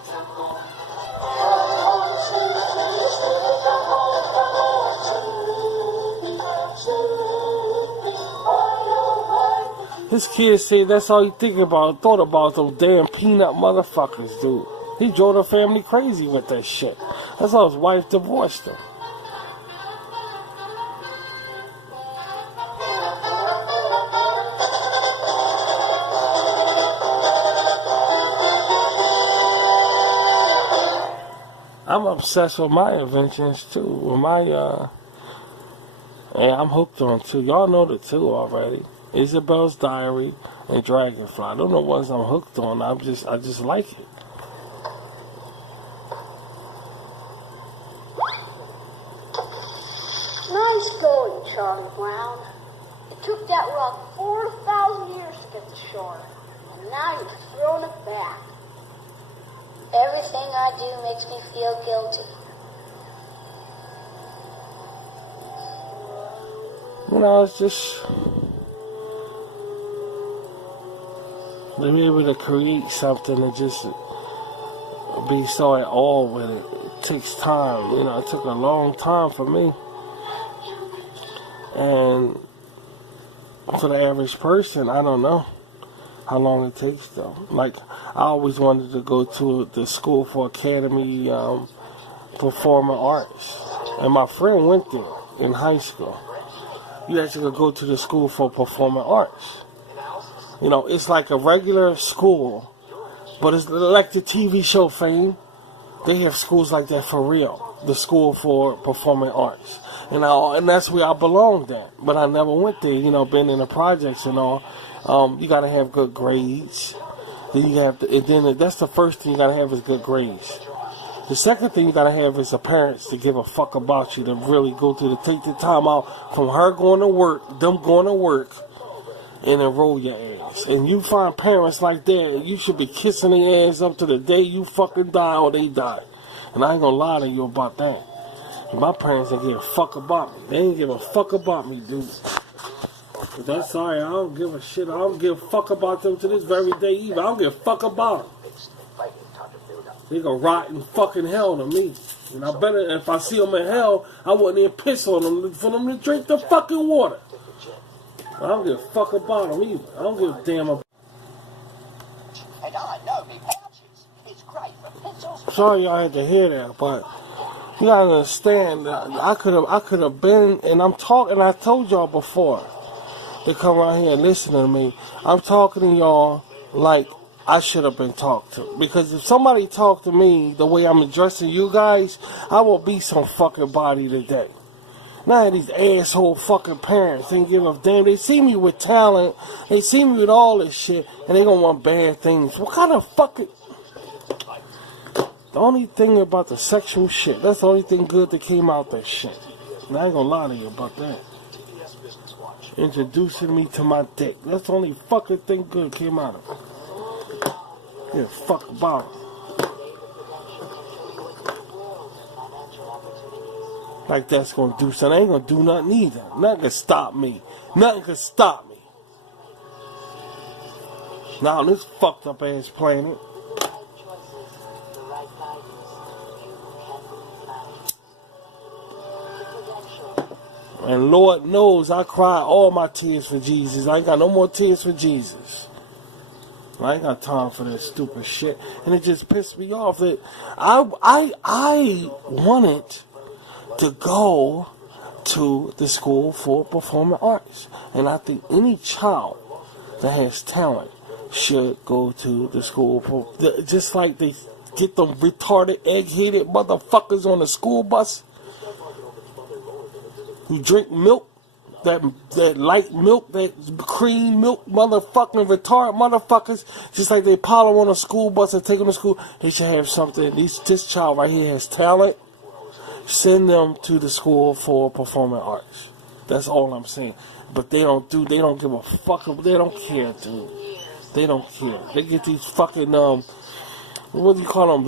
His kids say that's all he thought about those damn peanut motherfuckers, dude. He drove the family crazy with that shit. That's why his wife divorced him. I'm obsessed with my inventions too. With my and I'm hooked on two. Y'all know the two already. Isabel's Diary and Dragonfly. I don't know what I'm hooked on. I just like it. It took that rock 4,000 years to get to shore, and now you've thrown it back. Everything I do makes me feel guilty. You know, it's just to be able to create something and just be so at all with it. It takes time. You know, it took a long time for me. And for the average person, I don't know how long it takes though. Like, I always wanted to go to the school for academy performing arts. And my friend went there in high school. You actually go to the school for performing arts. You know, it's like a regular school, but it's like the TV show Fame. They have schools like that for real. The school for performing arts. And that's where I belonged at. But I never went there, you know, been in the projects and all. You gotta have good grades. Then you have to, and then that's the first thing you gotta have is good grades. The second thing you gotta have is the parents to give a fuck about you, to really take the time out from her going to work, them going to work, and enroll your ass. And you find parents like that, you should be kissing their ass up to the day you fucking die or they die. And I ain't gonna lie to you about that. My parents didn't give a fuck about me. They ain't give a fuck about me, dude. But that's sorry, I don't give a shit. I don't give a fuck about them to this very day either. I don't give a fuck about them. They gonna rot in fucking hell to me. And I better, if I see them in hell, I wouldn't even piss on them for them to drink the fucking water. I don't give a fuck about them either. I don't give a damn about. And I know me pouches. It's great for pencils. Sorry y'all had to hear that, but you gotta understand that I could have been, and I'm talking, I told y'all before, to come out here and listen to me. I'm talking to y'all like I should have been talked to. Because if somebody talked to me the way I'm addressing you guys, I will be some fucking body today. Now these asshole fucking parents didn't give a damn. They see me with talent, they see me with all this shit, and they gonna want bad things. What kind of fucking... The only thing about the sexual shit, that's the only thing good that came out that shit. And I ain't gonna lie to you about that. Introducing me to my dick. That's the only fucking thing good came out of it. Yeah, fuck about it. Like that's gonna do something. I ain't gonna do nothing either. Nothing can stop me. Nothing can stop me. Now on this fucked up ass planet. And Lord knows I cry all my tears for Jesus. I ain't got no more tears for Jesus. I ain't got time for that stupid shit. And it just pissed me off that I wanted to go to the school for performing arts. And I think any child that has talent should go to the school for, just like they get them retarded, egg-headed motherfuckers on the school bus who drink milk, that light milk, that cream milk, motherfucking retarded motherfuckers, just like they pile them on a school bus and take them to school. They should have something. This child right here has talent. Send them to the school for performing arts. That's all I'm saying. But they don't give a fuck. They don't care, dude. They don't care. They get these fucking, what do you call them?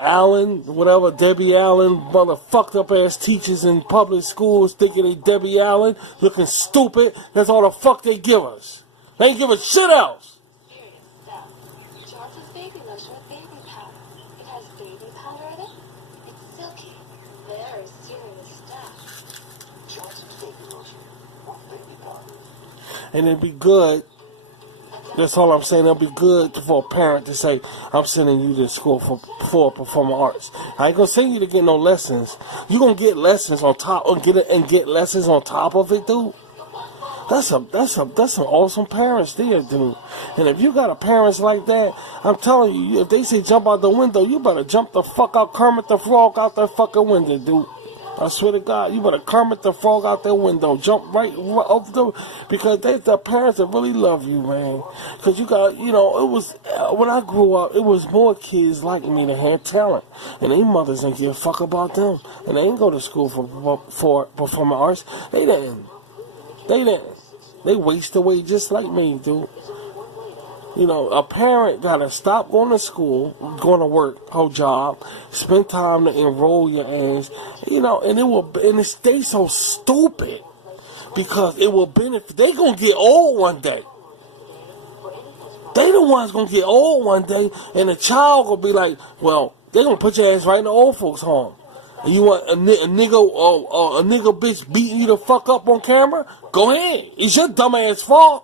Allen, whatever, Debbie Allen, motherfucked up ass teachers in public schools thinking they Debbie Allen, looking stupid. That's all the fuck they give us. They ain't give a shit else. Johnson's baby lotion with baby powder. It has baby powder in it. It's silky. Very serious stuff. Johnson's baby lotion with baby powder. And it'd be good. That's all I'm saying. It'll be good for a parent to say, I'm sending you to school for performing arts. I ain't gonna send you to get no lessons. You gonna get lessons on top, or get lessons on top of it, dude. That's some awesome parents there, dude. And if you got a parents like that, I'm telling you, if they say jump out the window, you better jump the fuck out, Kermit the Frog out that fucking window, dude. I swear to God, you better Kermit the Frog out that window. Jump right over them. Because the parents that really love you, man. Because you got, you know, it was, when I grew up, it was more kids like me that had talent. And their mothers didn't give a fuck about them. And they didn't go to school for performing arts. They didn't. They waste away just like me, dude. You know, a parent gotta stop going to school, going to work, whole job, spend time to enroll your ass, you know, and it stays so stupid because it will benefit. They gonna get old one day. They the ones gonna get old one day, and the child gonna be like, well, they gonna put your ass right in the old folks' home. And you want a nigga bitch beating you the fuck up on camera? Go ahead. It's your dumb ass fault.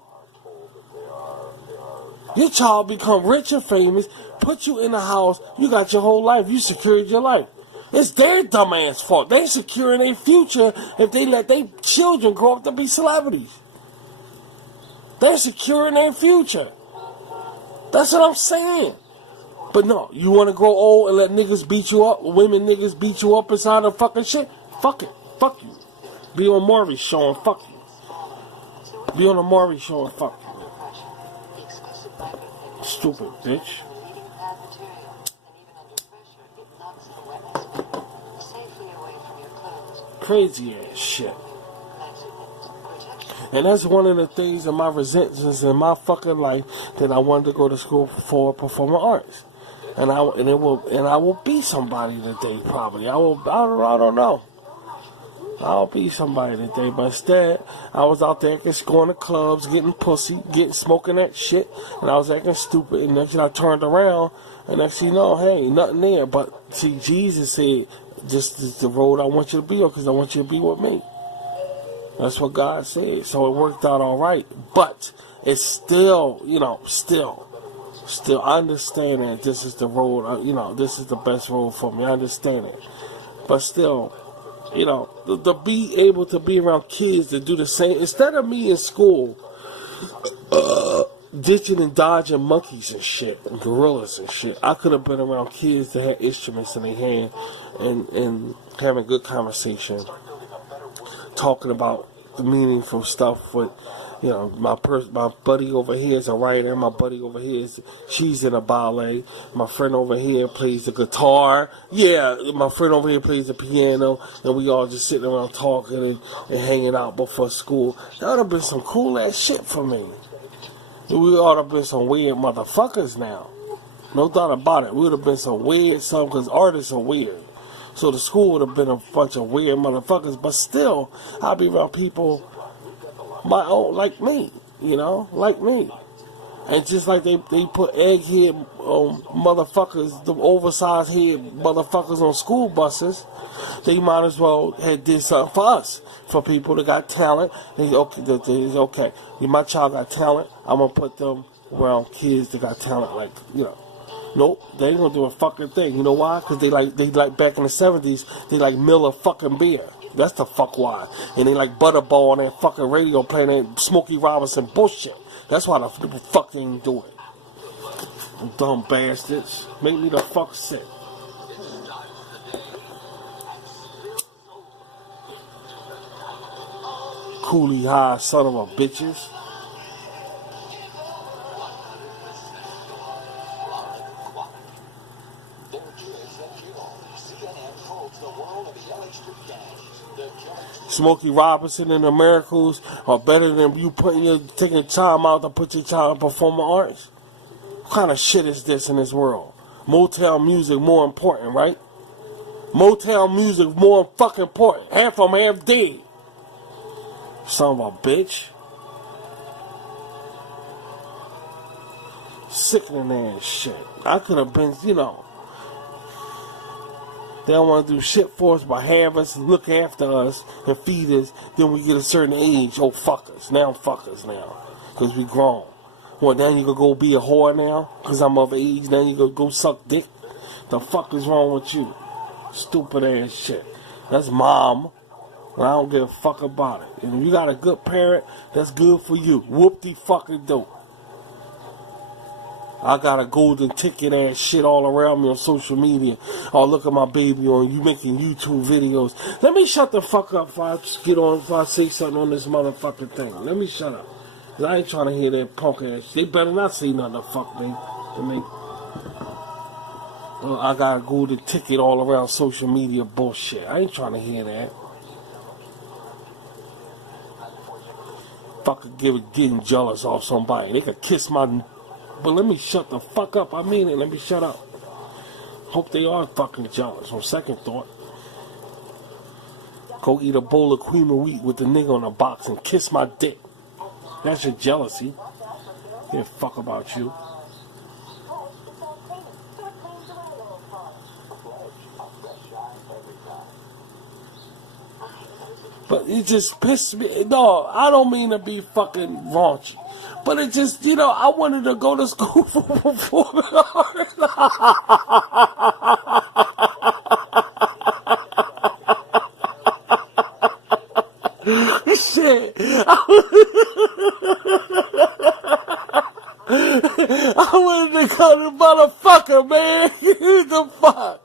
Your child become rich and famous, put you in the house, you got your whole life, you secured your life. It's their dumb ass fault. They securing their future if they let their children grow up to be celebrities. They're securing their future. That's what I'm saying. But no, you want to grow old and let niggas beat you up, women niggas beat you up inside of fucking shit? Fuck it. Fuck you. Be on Maury's show and fuck you. Be on the Maury show and fuck you. Stupid bitch. Crazy ass shit. And that's one of the things in my resentments in my fucking life that I wanted to go to school for performing arts. And I will be somebody today probably. I don't know. I'll be somebody today, but instead, I was out there just going to clubs, getting pussy, smoking that shit, and I was acting stupid, and next thing I turned around, and next thing you know, hey, nothing there. But see, Jesus said, this is the road I want you to be on, because I want you to be with me. That's what God said. So it worked out all right. But it's still, you know, still, I understand that this is the road, you know, this is the best road for me. I understand it. But still, you know, to be able to be around kids that do the same, instead of me in school, ditching and dodging monkeys and shit, and gorillas and shit, I could have been around kids that had instruments in their hand and having good conversation, talking about the meaningful stuff with, you know, my buddy over here is a writer. My buddy over here she's in a ballet. My friend over here plays the guitar. Yeah, my friend over here plays the piano, and we all just sitting around talking and hanging out before school. That would have been some cool ass shit for me. We ought to have been some weird motherfuckers now. No doubt about it. We would have been some weird something because artists are weird. So the school would have been a bunch of weird motherfuckers. But still, I'd be around people my own, like me, you know, like me. And just like they put egghead motherfuckers, the oversized head motherfuckers on school buses, they might as well have did something for us, for people that got talent. Okay, my child got talent, I'm gonna put them around kids that got talent, like, you know. Nope, they ain't gonna do a fucking thing. You know why? Because they like back in the 70s, they like Miller fucking beer. That's the fuck why. And they like Butterball on that fucking radio playing that Smokey Robinson bullshit. That's why the fuck they ain't do it. Dumb bastards. Make me the fuck sick. Coolie high son of a bitches. Smokey Robinson and the Miracles are better than you taking time out to put your child in performing arts? What kind of shit is this in this world? Motown music more important, right? Motown music more fucking important. Half of them half dead. Son of a bitch. Sickening ass shit. I could have been, you know. They don't want to do shit for us but have us and look after us and feed us. Then we get a certain age. Oh, fuck us. Now fuck us now. Because we grown. What, now you gonna go be a whore now? Because I'm of age. Now you gonna go suck dick? The fuck is wrong with you? Stupid ass shit. That's mom. And I don't give a fuck about it. And if you got a good parent, that's good for you. Whoop-de-fucking-do. I got a golden ticket ass shit all around me on social media. Oh, look at my baby on you making YouTube videos. Let me shut the fuck up if I say something on this motherfucking thing. Let me shut up. Cause I ain't trying to hear that punk ass shit. They better not say nothing to fuck me. I got a golden ticket all around social media bullshit. I ain't trying to hear that. fucking getting jealous off somebody. They could kiss my... But let me shut the fuck up. I mean it. Let me shut up. Hope they are fucking jealous. On second thought. Go eat a bowl of cream of wheat with the nigga on the box and kiss my dick. That's your jealousy. They don't fuck about you. But it just pissed me. No, I don't mean to be fucking raunchy. But it just, you know, I wanted to go to school for performing arts. Shit. I wanted to go to motherfucker, man. The fuck?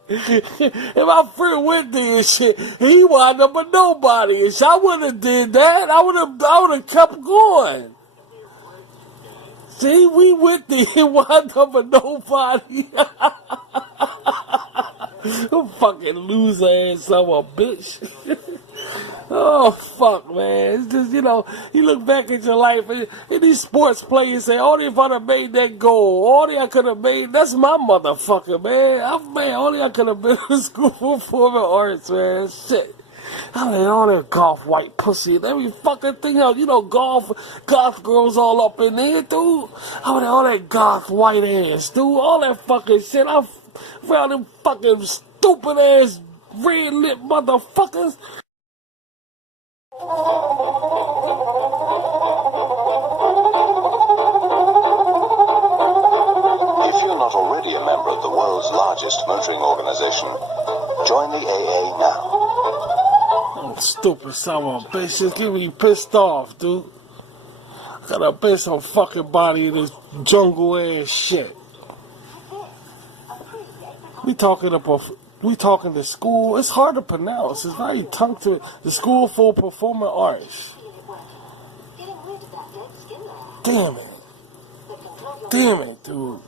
And my friend went there and shit. He wound up with nobody and shit. I wouldn't have did that. I would have kept going. See, we went there and wound up with nobody. You fucking loser ass son of a bitch. Oh, fuck, man. It's just, you know, you look back at your life and these sports players say, only if I'd have made that goal, only I could have made, that's my motherfucker, man. Only I could have been in school for performing arts, man. Shit. I mean, all that golf white pussy and every fucking thing else. You know, goth girls all up in there, dude. All that goth white ass, dude. All that fucking shit. I found them fucking stupid ass red lip motherfuckers. If you're not already a member of the world's largest motoring organization, join the AA now. Oh, stupid son of a bitch. Just get me pissed off, dude. I gotta put some fucking body in this jungle ass shit. We talking to school. It's hard to pronounce. It's very tongue to it. The School for Performing Arts. Damn it, dude.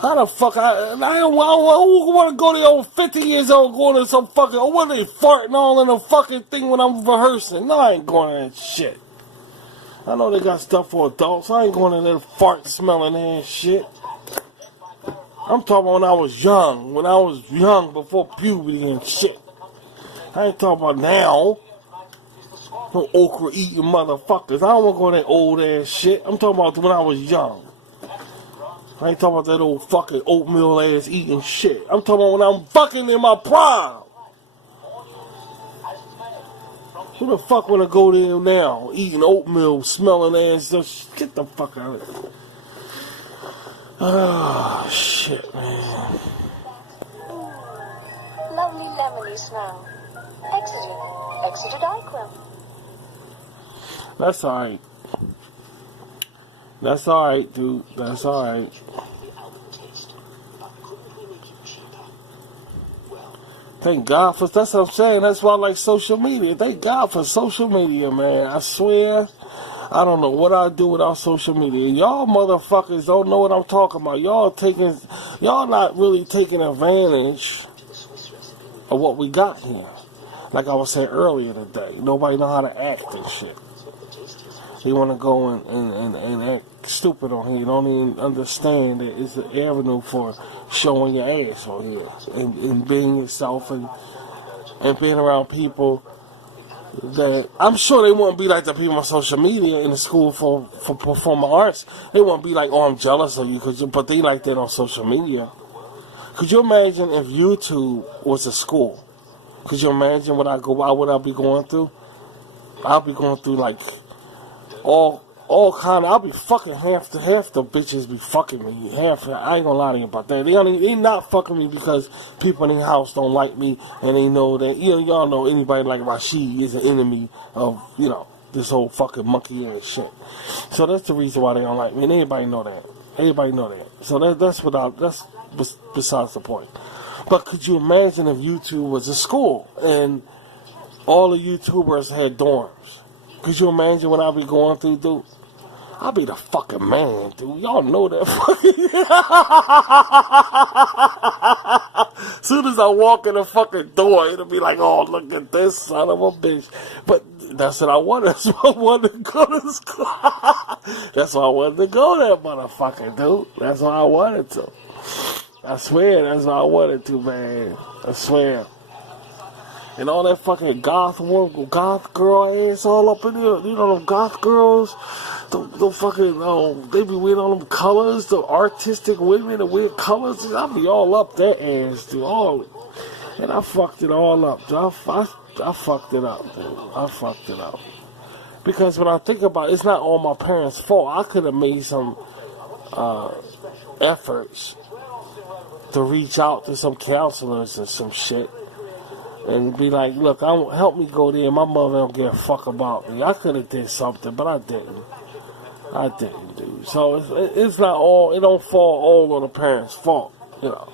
How the fuck I want to go there on 50 years old going to some fucking, what are they farting all in the fucking thing when I'm rehearsing? No, I ain't going to that shit. I know they got stuff for adults. I ain't going to that fart smelling ass shit. I'm talking about when I was young before puberty and shit. I ain't talking about now. No okra eating motherfuckers. I don't want to go to that old ass shit. I'm talking about when I was young. I ain't talking about that old fucking oatmeal ass eating shit. I'm talking about when I'm fucking in my prime. Who the fuck wanna go there now? Eating oatmeal, smelling ass. Just get the fuck out of here. Oh, shit, man. Lovely lemony smell. Exeter Darkroom. That's alright. That's alright, dude. That's alright. Thank God for, that's what I'm saying. That's why I like social media. Thank God for social media, man. I swear, I don't know what I'd do without social media. Y'all motherfuckers don't know what I'm talking about. Y'all not really taking advantage of what we got here. Like I was saying earlier today, nobody know how to act and shit. They want to go and act stupid on here. You don't even understand that it's an avenue for showing your ass on here and being yourself and being around people that I'm sure they wouldn't be like the people on social media in the School for Performing Arts. They wouldn't be like, oh, I'm jealous of you, but they like that on social media. Could you imagine if YouTube was a school? Could you imagine what I'd be going through? I'll be going through like all kind of, I'll be fucking half the bitches be fucking me. I ain't gonna lie to you about that. They not fucking me because people in the house don't like me and they know that, y'all know anybody like Rashid is an enemy of, this whole fucking monkey and shit. So that's the reason why they don't like me. And everybody know that. So that's besides the point. But could you imagine if YouTube was a school and all the YouTubers had dorms? Could you imagine what I'd be going through, dude? I'd be the fucking man, dude. Y'all know that fucking... As soon as I walk in the fucking door, it'll be like, oh, look at this son of a bitch. But That's what I wanted. That's why I wanted to go to school. That's why I wanted to go there, motherfucker, dude. That's why I wanted to. I swear, that's why I wanted to, man. I swear. And all that fucking goth girl ass all up in there. You know them goth girls? The fucking, they be wearing all them colors. The artistic women that wear colors. I be all up their ass, dude. And I fucked it all up, dude. I fucked it up, dude. I fucked it up. Because when I think about it, it's not all my parents' fault. I could have made some efforts to reach out to some counselors and some shit. And be like, look, help me go there. My mother don't give a fuck about me. I could have did something, but I didn't. Dude. So it's not all, it don't fall all on the parents' fault, you know.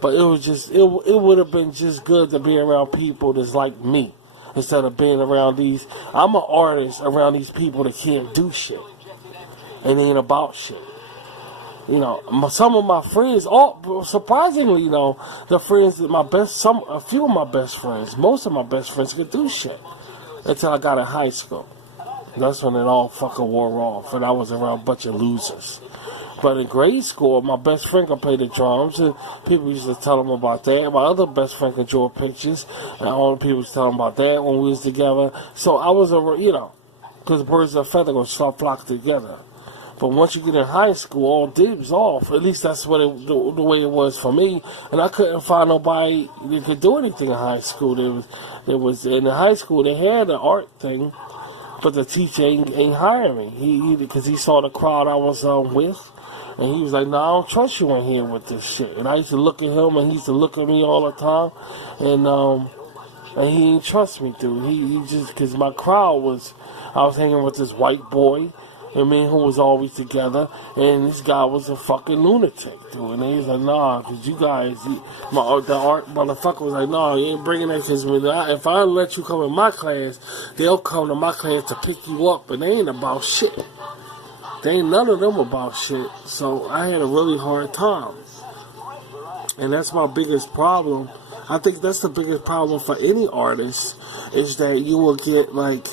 But it was just, it would have been just good to be around people that's like me. Instead of being around these, I'm an artist around these people that can't do shit. And ain't about shit. You know, some of my friends, surprisingly, you know, the friends that a few of my best friends, most of my best friends could do shit. Until I got in high school. That's when it all fucking wore off. And I was around a bunch of losers. But in grade school, my best friend could play the drums, and people used to tell him about that. My other best friend could draw pictures, and all the people used to tell him about that when we was together. So I was, because birds of a feather gonna start flocking together. But once you get in high school, all dibs off. At least that's what the way it was for me. And I couldn't find nobody that could do anything in high school. There was in the high school they had an art thing, but the teacher ain't hiring me. Because he saw the crowd I was with. And he was like, no, I don't trust you in here with this shit. And I used to look at him, and he used to look at me all the time. And he didn't trust me, dude. He just, because my crowd was, I was hanging with this white boy, and me and him was always together. And this guy was a fucking lunatic, dude. And he was like, nah, because you guys, the art motherfucker was like, nah, you ain't bringing that, because if I let you come in my class, they'll come to my class to pick you up, and they ain't about shit. They ain't none of them about shit. So I had a really hard time. And that's my biggest problem. I think that's the biggest problem for any artist, is that you will get, like,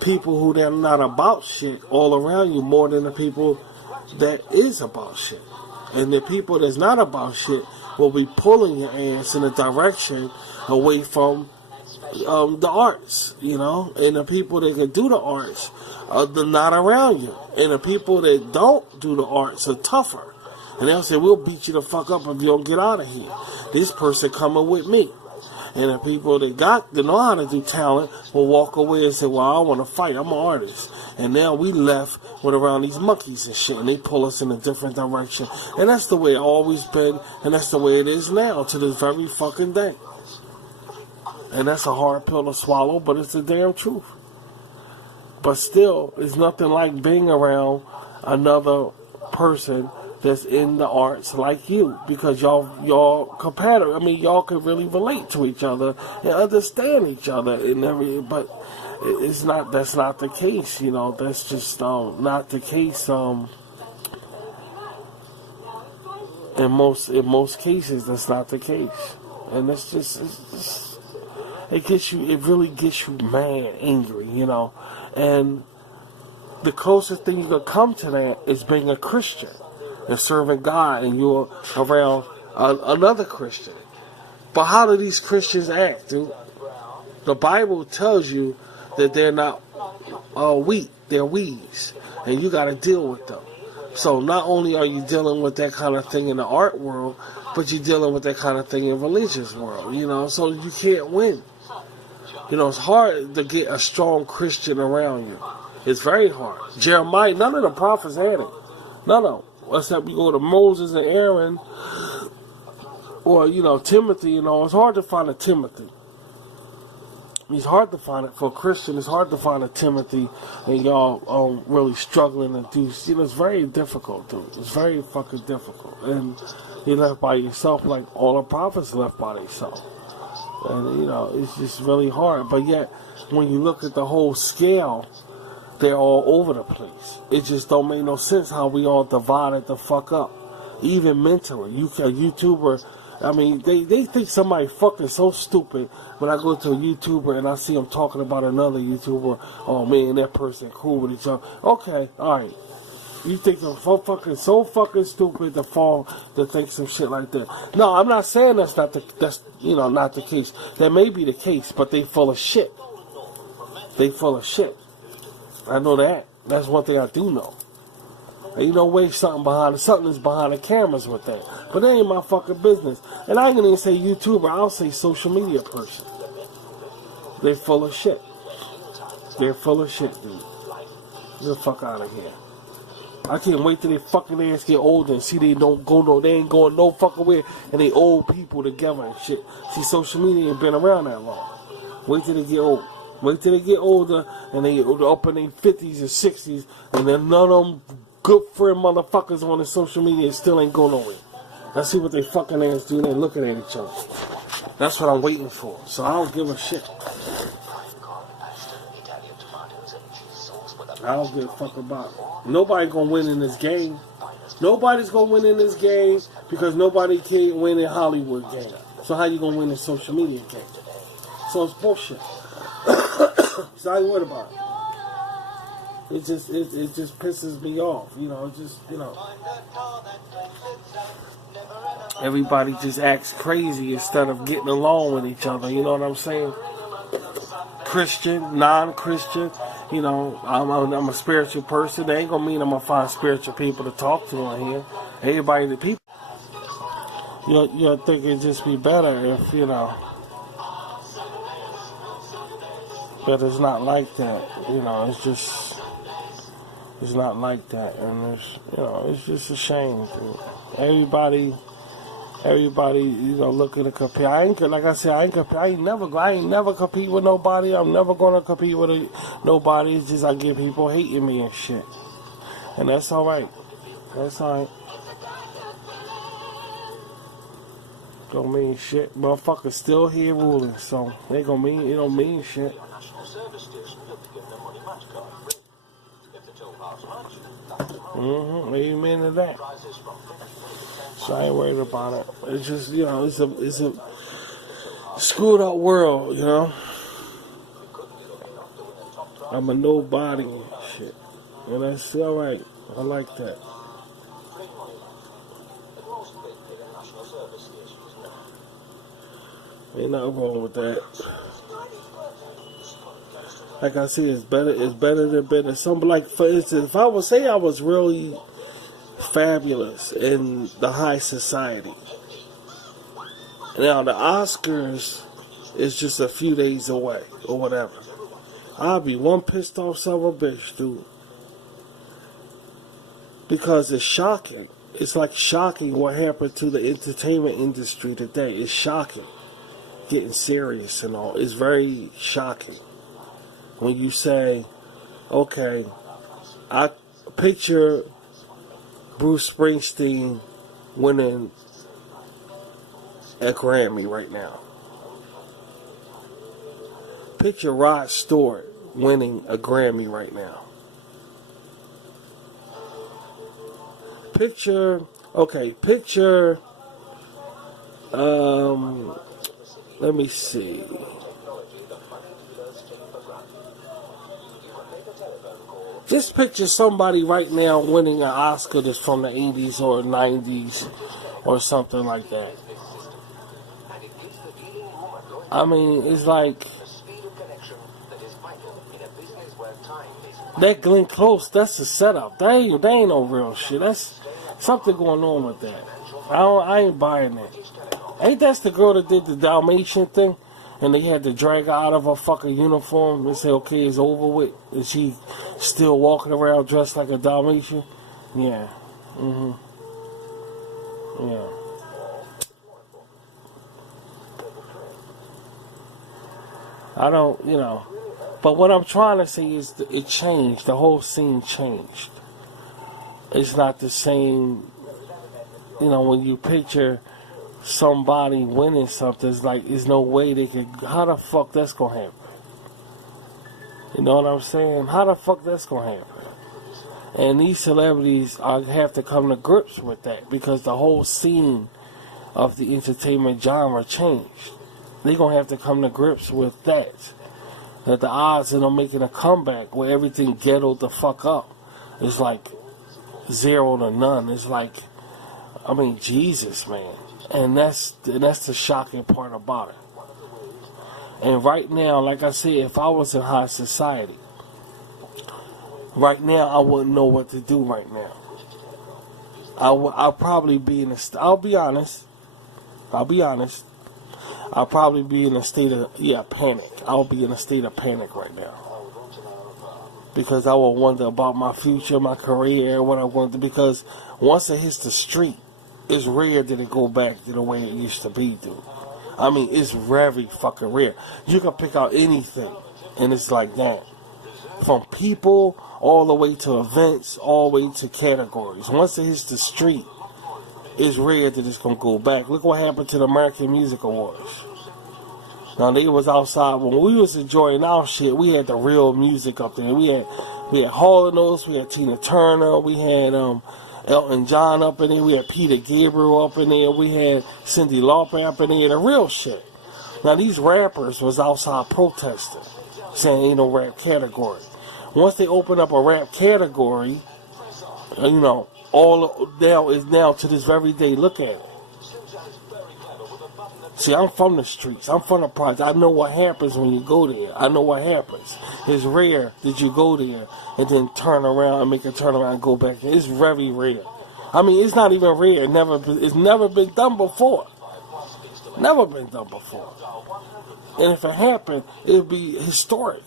people who they're not about shit all around you more than the people that is about shit. And the people that's not about shit will be pulling your ass in a direction away from the arts, you know. And the people that can do the arts they're not around you. And the people that don't do the arts are tougher. And they'll say, we'll beat you the fuck up if you don't get out of here. This person coming with me. And the people that know how to do talent will walk away and say, well, I want to fight. I'm an artist. And now we left with around these monkeys and shit. And they pull us in a different direction. And that's the way it always been. And that's the way it is now to this very fucking day. And that's a hard pill to swallow, but it's the damn truth. But still, it's nothing like being around another person that's in the arts like you, because y'all compatible. I mean, y'all can really relate to each other and understand each other and everything. But it's not. That's not the case. You know, that's just not the case. In most cases, that's not the case, and it's just it really gets you mad, angry, you know. And the closest thing you can come to that is being a Christian and serving God, and you're around another Christian. But how do these Christians act, dude? The Bible tells you that they're not wheat, they're weeds, and you got to deal with them. So not only are you dealing with that kind of thing in the art world, but you're dealing with that kind of thing in the religious world, you know, so you can't win. You know, it's hard to get a strong Christian around you. It's very hard. Jeremiah, none of the prophets had it. None of them. Except you go to Moses and Aaron, or, you know, Timothy, you know, it's hard to find a Timothy. It's hard to find it for a Christian. It's hard to find a Timothy, and y'all really struggling to do. You know, it's very difficult, dude. It's very fucking difficult. And you're left by yourself like all the prophets left by themselves. And, you know, it's just really hard. But yet, when you look at the whole scale, they're all over the place. It just don't make no sense how we all divided the fuck up. Even mentally. A YouTuber I mean, they think somebody fucking so stupid when I go to a YouTuber and I see them talking about another YouTuber. Oh man, that person cool with each other. Okay, alright. You think they're so fucking stupid to think some shit like that. No, I'm not saying that's not the case. That may be the case, but they full of shit. They full of shit. I know that. That's one thing I do know. Ain't no way something is behind the cameras with that. But that ain't my fucking business. And I ain't gonna even say YouTuber, I'll say social media person. They're full of shit. They're full of shit, dude. Get the fuck out of here. I can't wait till they fucking ass get older and see they ain't going no fucking way and they old people together and shit. See, social media ain't been around that long. Wait till they get old. Wait till they get older and they up in their 50s and 60s and then none of them good friend motherfuckers on the social media still ain't going nowhere. Let's see what they fucking ass do. They're looking at each other. That's what I'm waiting for. So I don't give a shit. I don't give a fuck about it. Nobody gonna win in this game. Nobody's gonna win in this game because nobody can win in Hollywood game. So how you gonna win in social media game? So it's bullshit. So I ain't worried about it. It just pisses me off. Everybody just acts crazy instead of getting along with each other. You know what I'm saying? Christian, non-Christian. I'm a spiritual person. That ain't gonna mean I'm gonna find spiritual people to talk to on here. Everybody, the people. You'll think it'd just be better if, but it's not like that. It's not like that. And it's just a shame. Dude. Everybody, looking to compete. I ain't never compete with nobody. I'm never gonna compete with nobody. It's just I get people hating me and shit, and that's all right. That's all right. Don't mean shit. Motherfuckers still here ruling, so it don't mean shit. Amen to that. So I ain't worried about it. It's just, it's a screwed up world, I'm a nobody and shit. And that's alright. I like that. Ain't nothing wrong with that. Like I said, it's better than better. Something like, for instance, if I would say I was really fabulous in the high society. Now the Oscars is just a few days away or whatever. I'll be one pissed off son of a bitch, dude. Because it's shocking. It's like shocking what happened to the entertainment industry today. It's shocking. Getting serious and all. It's very shocking. When you say, okay, I picture Bruce Springsteen winning a Grammy right now. Picture Rod Stewart winning a Grammy right now. Picture, let me see. Just picture somebody right now winning an Oscar that's from the 80s or 90s or something like that. I mean, it's like that Glenn Close, that's a setup. That ain't no real shit. That's something going on with that. I ain't buying that. Ain't that the girl that did the Dalmatian thing? And they had to drag her out of her fucking uniform and say, okay, it's over with. And she still walking around dressed like a Dalmatian? Yeah. Yeah. I don't, But what I'm trying to say is that it changed. The whole scene changed. It's not the same, when you picture somebody winning something, it's like, there's no way they could, how the fuck that's gonna happen? You know what I'm saying? How the fuck that's gonna happen? And these celebrities have to come to grips with that because the whole scene of the entertainment genre changed. They're going to have to come to grips with that. That the odds of them making a comeback where everything ghettoed the fuck up is like 0 to none. It's like, I mean, Jesus, man. And that's the shocking part about it. And right now, like I said, if I was in high society, right now I wouldn't know what to do right now. I'll probably be in a, I'll be honest, I'll probably be in a state of, panic. I'll be in a state of panic right now. Because I will wonder about my future, my career, what I want to, because once it hits the street, it's rare that it go back to the way it used to be, dude. I mean, it's very fucking rare. You can pick out anything, and it's like that. From people, all the way to events, all the way to categories. Once it hits the street, it's rare that it's going to go back. Look what happened to the American Music Awards. Now, they was outside. When we was enjoying our shit, we had the real music up there. We had Hall & Oates, we had Tina Turner, we had Elton John up in there, we had Peter Gabriel up in there, we had Cyndi Lauper up in there, the real shit. Now, these rappers was outside protesting, saying ain't no rap category. Once they open up a rap category, you know, all now is now to this very day, look at it. See, I'm from the streets. I'm from the project. I know what happens when you go there. I know what happens. It's rare that you go there and then turn around and make a turn around and go back. It's very rare. I mean, it's not even rare. It's never been done before. Never been done before. And if it happened, it would be historic.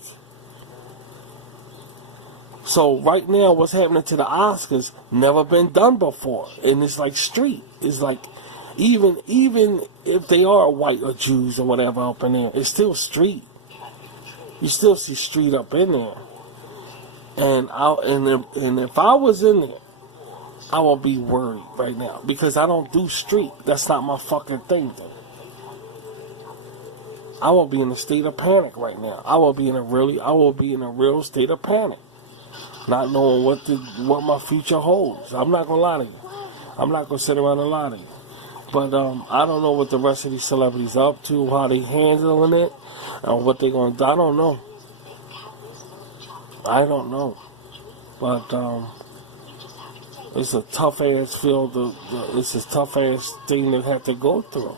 So right now, what's happening to the Oscars, never been done before. And it's like street. It's like, even if they are white or Jews or whatever up in there, it's still street. You still see street up in there. And if I was in there, I would be worried right now because I don't do street. That's not my fucking thing. I will be in a state of panic right now. I will be in a real state of panic, not knowing what my future holds. I'm not gonna lie to you. I'm not gonna sit around and lie to you. But I don't know what the rest of these celebrities are up to, how they handling it, or what they gonna do. I don't know. But it's a tough ass field. It's a tough ass thing they have to go through.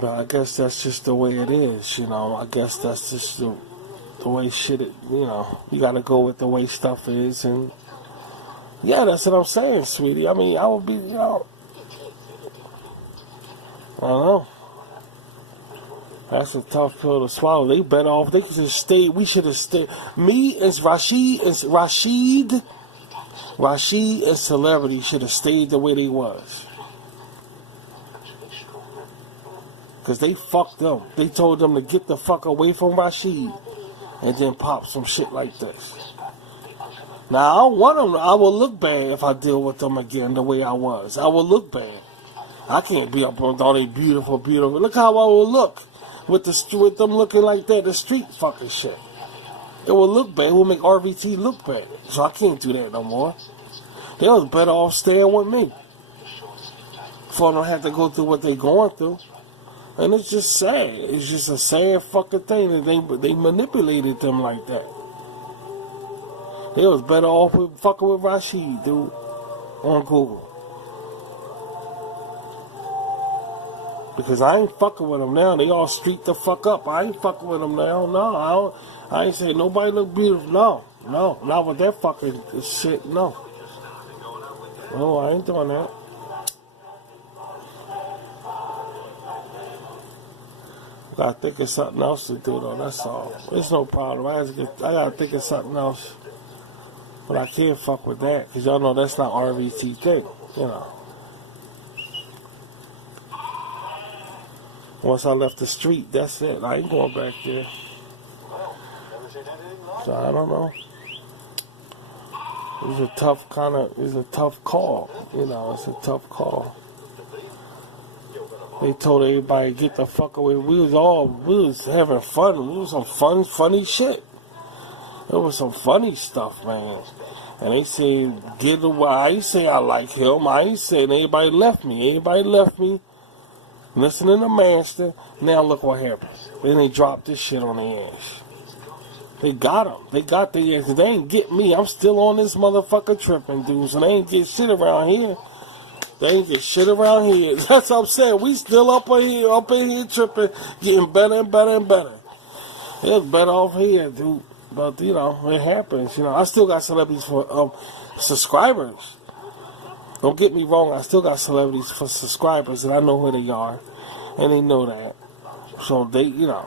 But I guess that's just the way it is, you know. I guess that's just the way shit, you know. You gotta go with the way stuff is, and yeah, that's what I'm saying, sweetie. I mean, I would be, you know, I don't know. That's a tough pill to swallow. They better off. They could have stayed. We should have stayed. Me and Rashid and Celebrity should have stayed the way they was. Because they fucked them. They told them to get the fuck away from Rashid and then pop some shit like this. Now, I don't want them. I will look bad if I deal with them again the way I was. I will look bad. I can't be up on all they beautiful. Look how I will look with them looking like that. The street fucking shit. It will look bad. It will make RVT look bad. So I can't do that no more. They was better off staying with me. So I don't have to go through what they going through. And it's just sad. It's just a sad fucking thing that they manipulated them like that. They was better off with fucking with Rashid, dude, on Google. Because I ain't fucking with them now. They all street the fuck up. I ain't fucking with them now. No, I ain't saying nobody look beautiful. No, not with that fucking shit. No, I ain't doing that. I think it's something else to do though. That's all. It's no problem. I gotta think of something else. But I can't fuck with that, because y'all know that's not RVT thing, you know. Once I left the street, that's it. I ain't going back there. So I don't know. It's a tough call, you know, it's a tough call. They told everybody get the fuck away. We was having fun. We was some funny shit. It was some funny stuff, man. And they said, get away. I ain't say I like him. I ain't saying anybody left me. Anybody left me listening to Master. Now look what happens. Then they dropped this shit on their ass. They got them. They got their ass. They ain't get me. I'm still on this motherfucker tripping, dude. So they ain't get shit around here. They ain't get shit around here. That's what I'm saying. We still up in here tripping, getting better and better and better. It's better off here, dude. But, you know, it happens. You know, I still got celebrities for subscribers. Don't get me wrong. I still got celebrities for subscribers, and I know who they are. And they know that. So, they, you know.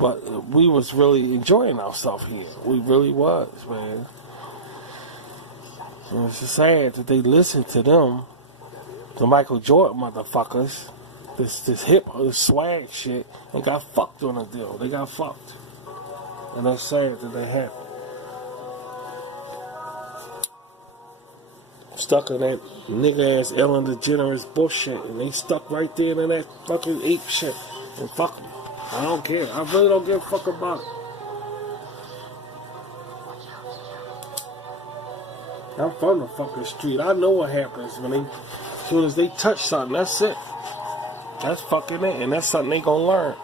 But we was really enjoying ourselves here. We really was, man. And it's just sad that they listened to them, the Michael Jordan motherfuckers, this hip, this swag shit, and got fucked on the deal. They got fucked. And that's sad that they happened. Stuck in that nigga ass Ellen DeGeneres bullshit, and they stuck right there in that fucking ape shit. And fuck them. I don't care. I really don't give a fuck about it. I'm from the fucking street. I know what happens when as soon as they touch something, that's it. That's fucking it. And that's something they gonna learn.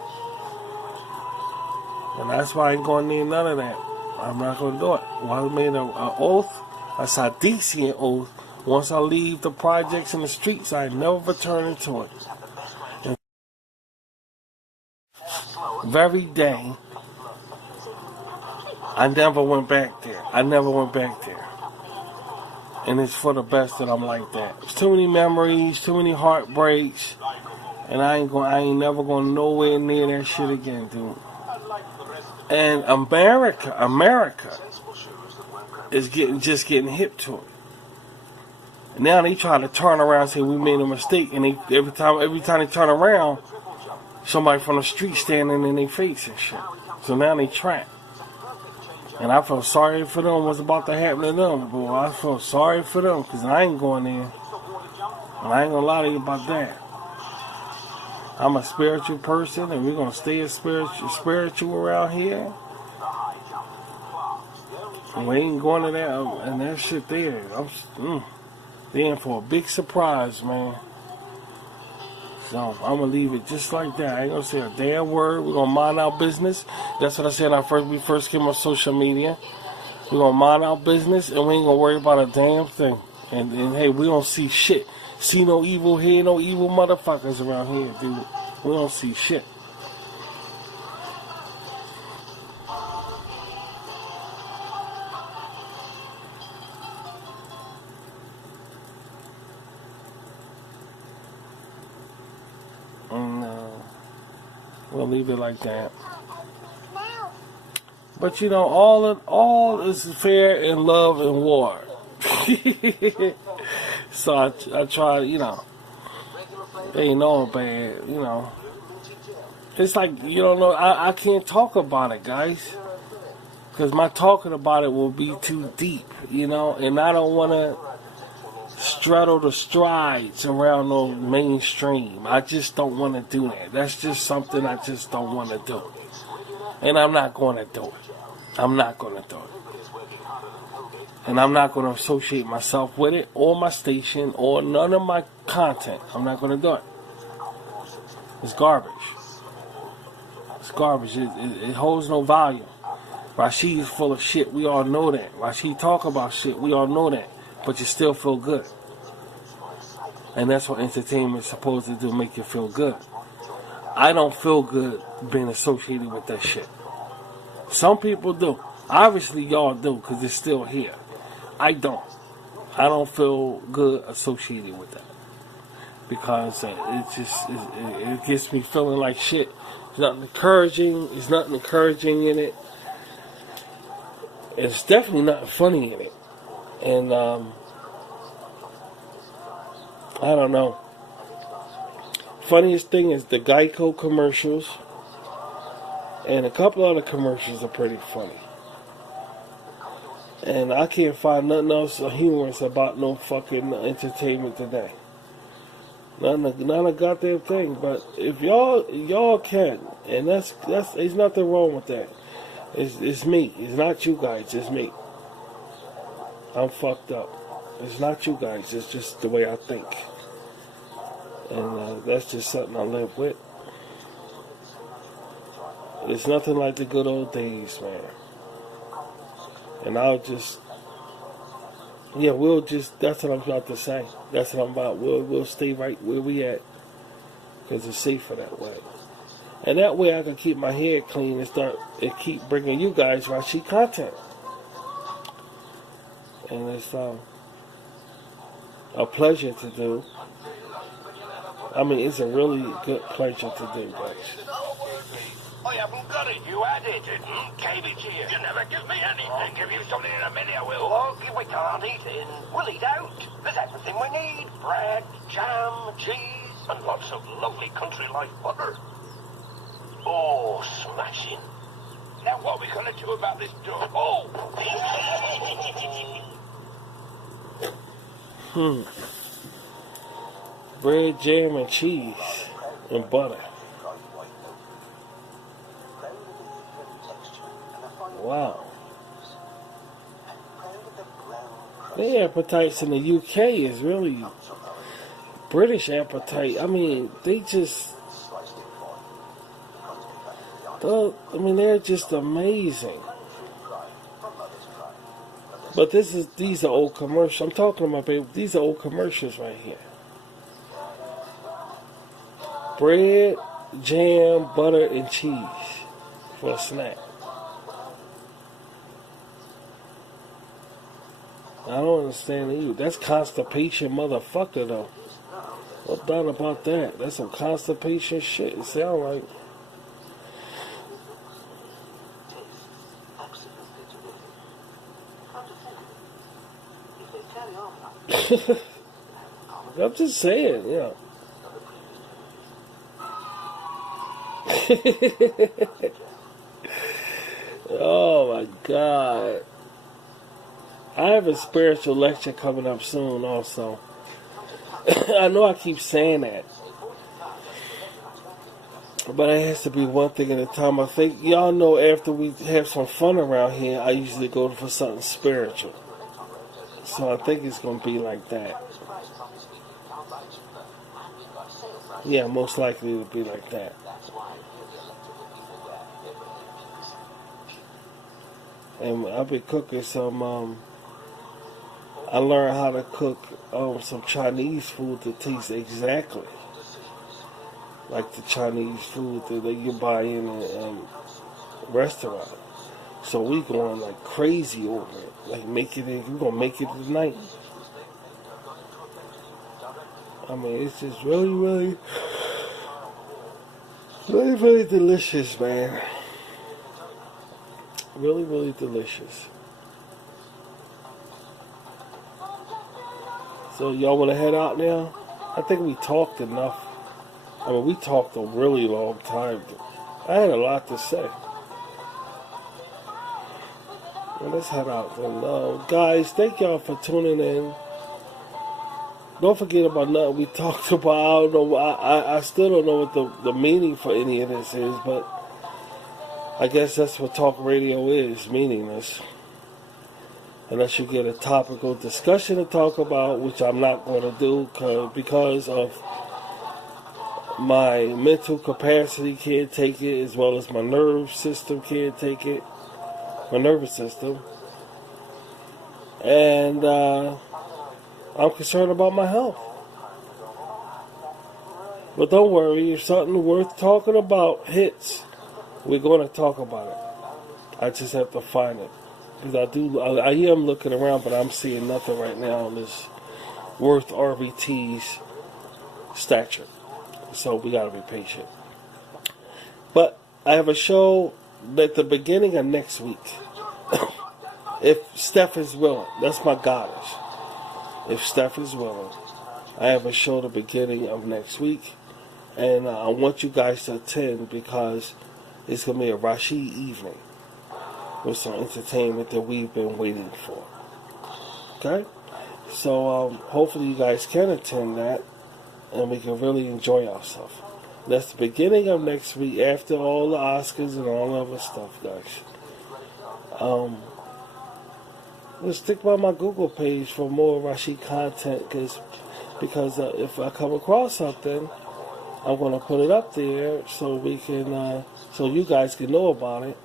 And that's why I ain't gonna need none of that. I'm not gonna do it. Well, I made an oath. That's a decent oath. Once I leave the projects in the streets, I never return into it. And very day, I never went back there. And it's for the best that I'm like that. There's too many memories, too many heartbreaks, and I ain't never going nowhere near that shit again, dude. And America is just getting hip to it. And now they try to turn around and say we made a mistake, and every time they turn around, somebody from the street standing in their face and shit. So now they trapped. And I felt sorry for them what's about to happen to them. Boy, I felt sorry for them because I ain't going in. And I ain't going to lie to you about that. I'm a spiritual person, and we're going to stay spiritual around here. And we ain't going to that, and that shit there. They in for a big surprise, man. So I'm going to leave it just like that. I ain't going to say a damn word. We're going to mind our business. That's what I said when we first came on social media. We're going to mind our business, and we ain't going to worry about a damn thing. And hey, we don't see shit. See no evil here, no evil motherfuckers around here, dude. We don't see shit. And we'll leave it like that. But you know, all is fair in love and war. So I try, you know, they ain't all bad, you know. It's like, you don't know, I can't talk about it, guys. Because my talking about it will be too deep, you know. And I don't want to straddle the strides around the mainstream. I just don't want to do that. That's just something I just don't want to do. And I'm not going to do it. I'm not going to do it. And I'm not going to associate myself with it, or my station, or none of my content. I'm not going to do it. It's garbage. It's garbage. It holds no value. Rashid is full of shit. We all know that. Rashid talk about shit. We all know that. But you still feel good. And that's what entertainment is supposed to do, make you feel good. I don't feel good being associated with that shit. Some people do. Obviously, y'all do, because it's still here. I don't. I don't feel good associated with that. Because it gets me feeling like shit. It's nothing encouraging. There's nothing encouraging in it. It's definitely nothing funny in it. And, I don't know. Funniest thing is the Geico commercials. And a couple other commercials are pretty funny. And I can't find nothing else humorous about no fucking entertainment today. Not a goddamn thing. But if y'all can, and that's there's nothing wrong with that. It's me. It's not you guys. It's me. I'm fucked up. It's not you guys. It's just the way I think. And that's just something I live with. It's nothing like the good old days, man. And we'll just, that's what I'm about to say. That's what I'm about. We'll stay right where we at. Because it's safer that way. And that way I can keep my head clean and keep bringing you guys Rashi content. And it's a pleasure to do. I mean, it's a really good pleasure to do, guys. I haven't got it. You had it, gave it to you. You never give me anything. Give you something in a minute, I will. Look, if we can't eat in, we'll eat out. There's everything we need. Bread, jam, cheese, and lots of lovely country-like butter. Oh, smashing. Now what are we going to do about this dog? Oh! Bread, jam, and cheese, and butter. Wow. Their appetites in the UK is really British appetite. I mean, they're just amazing. But these are old commercials. I'm talking about, baby, these are old commercials right here. Bread, jam, butter, and cheese for a snack. I don't understand you. That's constipation, motherfucker, though. What doubt about that? That's some constipation shit. It sound like. I'm just saying, yeah. Oh my God. I have a spiritual lecture coming up soon also. I know I keep saying that. But it has to be one thing at a time. I think y'all know after we have some fun around here, I usually go for something spiritual. So I think it's going to be like that. Yeah, most likely it would be like that. And I've been cooking some, I learned how to cook some Chinese food that tastes exactly like the Chinese food that you buy in a restaurant. So we going like crazy over it. Like we're going to make it tonight. I mean, it's just really, really, really, really delicious, man. Really, really delicious. So y'all want to head out now? I think we talked enough. I mean, we talked a really long time. I had a lot to say. Well, let's head out. And, guys, thank y'all for tuning in. Don't forget about nothing we talked about. I don't know. I still don't know what the meaning for any of this is, but I guess that's what talk radio is, meaningless. Unless you get a topical discussion to talk about, which I'm not going to do because of my mental capacity can't take it, as well as my nerve system can't take it, my nervous system. And I'm concerned about my health. But don't worry, if something worth talking about hits, we're going to talk about it. I just have to find it. Because I am looking around, but I'm seeing nothing right now that's worth RBT's stature. So we got to be patient. But I have a show at the beginning of next week. If Steph is willing. That's my goddess. If Steph is willing. I have a show at the beginning of next week. And I want you guys to attend because it's going to be a Rashi evening with some entertainment that we've been waiting for. Okay? So hopefully you guys can attend that and we can really enjoy ourselves. That's the beginning of next week after all the Oscars and all other stuff, guys. Just stick by my Google page for more Rashid content, because if I come across something, I'm gonna put it up there so we can, so you guys can know about it.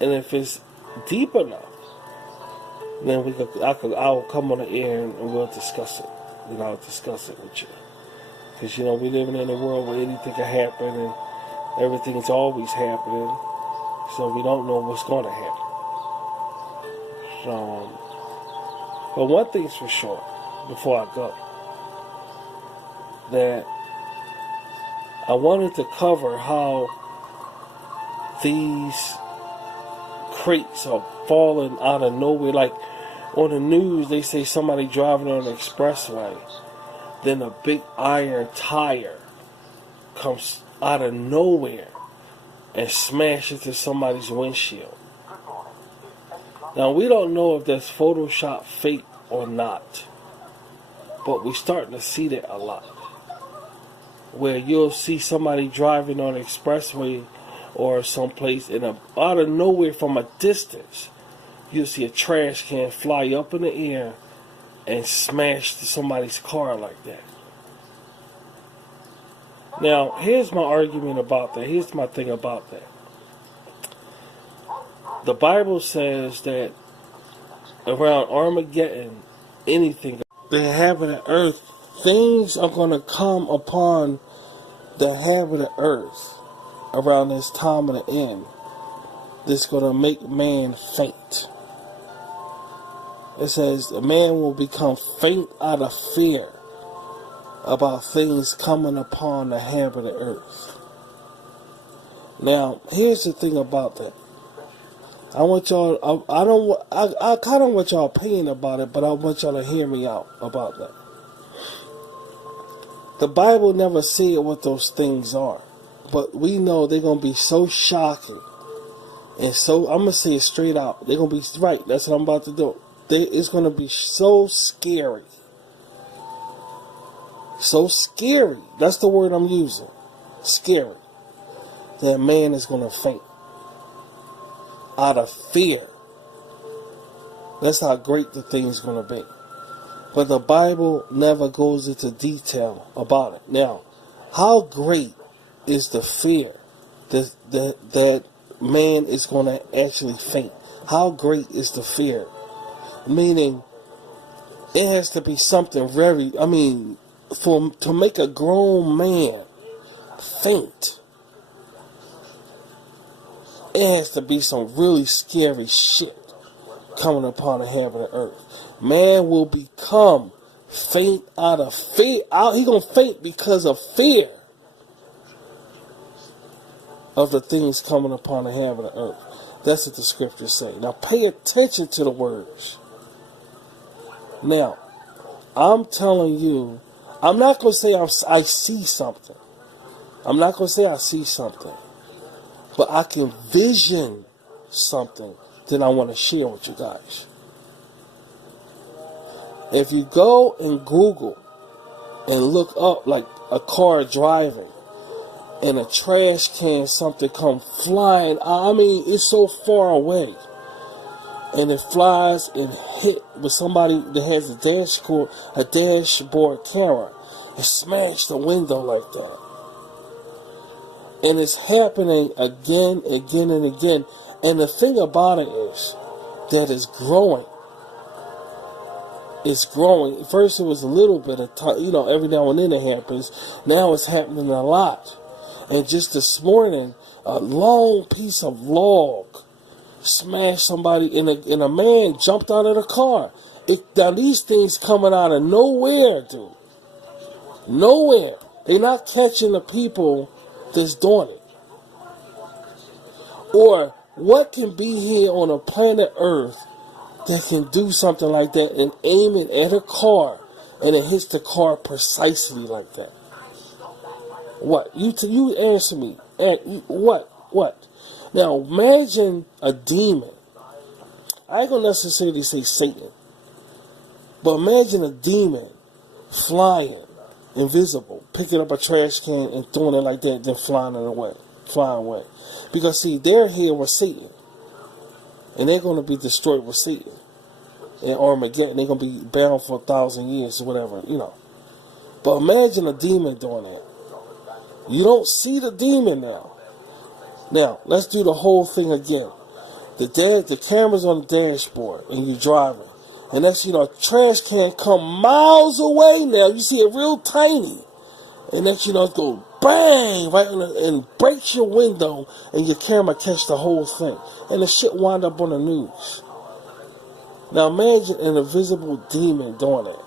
And if it's deep enough, then I'll come on the air and we'll discuss it. And I'll discuss it with you. Because, we're living in a world where anything can happen and everything's always happening. So we don't know what's going to happen. But one thing's for sure, before I go, that I wanted to cover how these crates are falling out of nowhere. Like on the news, they say somebody driving on the expressway, then a big iron tire comes out of nowhere and smashes into somebody's windshield. Now, we don't know if that's Photoshop fake or not, but we're starting to see that a lot. Where you'll see somebody driving on the expressway or someplace, and out of nowhere from a distance, you'll see a trash can fly up in the air and smash somebody's car like that. Now, here's my argument about that. Here's my thing about that. The Bible says that around Armageddon, anything, the inhabited earth, things are going to come upon the inhabited earth around this time of the end that's going to make man faint. It says the man will become faint out of fear about things coming upon the inhabited earth. Now, here's the thing about that. I want y'all, I kind of want y'all opinion about it, but I want y'all to hear me out about that. The Bible never said what those things are, but we know they're going to be so shocking. And so, I'm going to say it straight out. They're going to be, right, that's what I'm about to do. It's going to be so scary. So scary. That's the word I'm using. Scary. That man is going to faint. Out of fear. That's how great the thing's going to be. But the Bible never goes into detail about it. Now, how great is the fear that man is going to actually faint? How great is the fear? Meaning, it has to be something very, to make a grown man faint, it has to be some really scary shit coming upon the heaven and earth. Man will become faint out of fear. He gonna faint because of fear of the things coming upon the heaven and earth. That's what the scriptures say. Now pay attention to the words. Now, I'm telling you, I'm not going to say I see something. I'm not going to say I see something. But I can vision something that I want to share with you guys. If you go and Google and look up like a car driving and a trash can, something come flying, it's so far away. And it flies and hit with somebody that has a dashboard camera, and smash the window like that. And it's happening again, and again. And the thing about it is that it's growing. It's growing. First it was a little bit of time, every now and then it happens. Now it's happening a lot. And just this morning, a long piece of log smashed somebody, and a man jumped out of the car. Now these things coming out of nowhere, dude. Nowhere. They're not catching the people that's doing it. Or what can be here on a planet Earth that can do something like that and aim it at a car and it hits the car precisely like that? What? You answer me. What? Now imagine a demon. I ain't gonna necessarily say Satan, but imagine a demon flying, invisible, picking up a trash can and throwing it like that, then flying away. Because see, they're here with Satan, and they're gonna be destroyed with Satan. in Armageddon. They're going to be bound for 1,000 years or whatever, you know. But imagine a demon doing that. You don't see the demon now. Now, let's do the whole thing again. The camera's on the dashboard and you're driving. And that's, you know, trash can come miles away now. You see it real tiny. And that's, you know, it go bang right on and breaks your window and your camera catch the whole thing. And the shit wind up on the news. Now imagine an invisible demon doing it.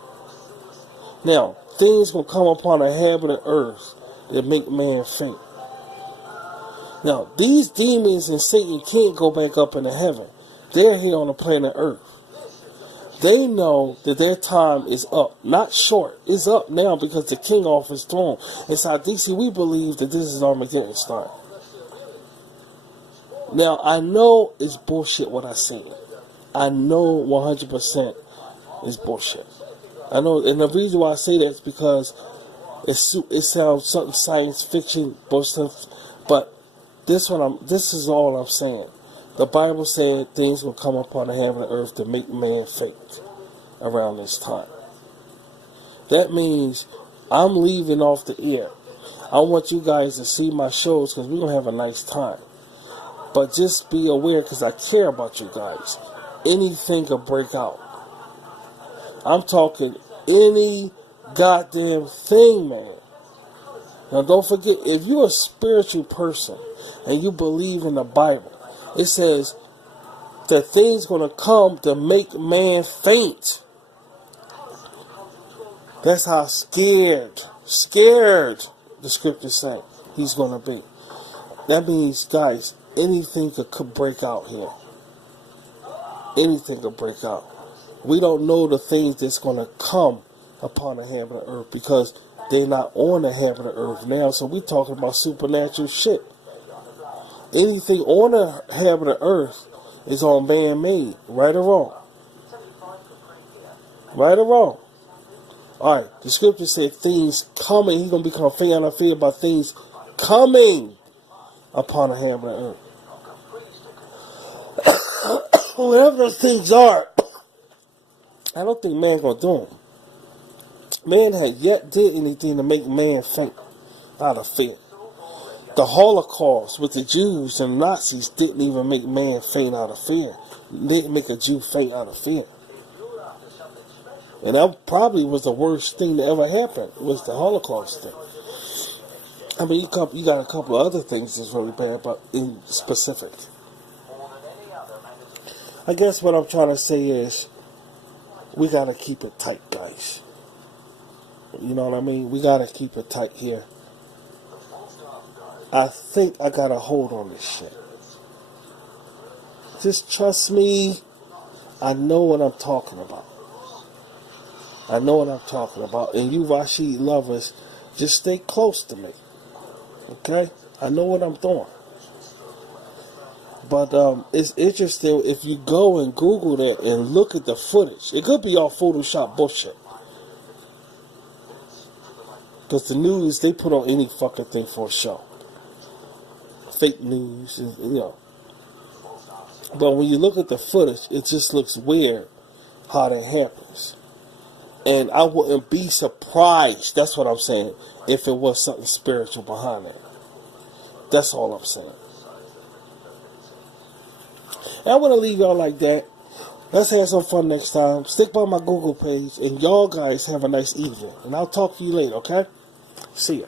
Now, things will come upon the inhabited earth that make man faint. Now, these demons and Satan can't go back up into heaven. They're here on the planet Earth. They know that their time is up. Not short. It's up now because the king off his throne. Inside DC, we believe that this is Armageddon time. Now, I know it's bullshit what I said. I know 100% is bullshit. I know, and the reason why I say that is because it sounds something science fiction, bullshit, but this is all I'm saying. The Bible said things will come upon the heaven and earth to make man faint around this time. That means I'm leaving off the air. I want you guys to see my shows because we're going to have a nice time. But just be aware because I care about you guys. Anything could break out. I'm talking any goddamn thing, man. Now don't forget, if you're a spiritual person and you believe in the Bible, it says that things going to come to make man faint. That's how scared the scriptures say he's going to be. That means, guys, anything could break out here. Anything could break out. We don't know the things that's going to come upon the heaven and earth because they're not on the heaven and earth now. So we're talking about supernatural shit. Anything on the heaven and earth is on man-made. Right or wrong? Right or wrong? Alright, the scripture said things coming. He's going to become faint and fear about things coming upon the heaven and earth. Whatever those things are, I don't think man going to do them. Man had yet did anything to make man faint out of fear. The Holocaust with the Jews and Nazis didn't even make man faint out of fear. Didn't make a Jew faint out of fear. And that probably was the worst thing that ever happened, was the Holocaust thing. I mean, you got a couple of other things that's really bad, but in specific. I guess what I'm trying to say is, we got to keep it tight, guys. You know what I mean? We got to keep it tight here. I think I got a hold on this shit. Just trust me. I know what I'm talking about. I know what I'm talking about. And you Rashid lovers, just stay close to me. Okay? I know what I'm doing. But it's interesting if you go and Google that and look at the footage. It could be all Photoshop bullshit. Because the news, they put on any fucking thing for a show. Fake news, you know. But when you look at the footage, it just looks weird how that happens. And I wouldn't be surprised, that's what I'm saying, if it was something spiritual behind it. That's all I'm saying. And I want to leave y'all like that. Let's have some fun next time. Stick by my Google page. And y'all guys have a nice evening. And I'll talk to you later, okay? See ya.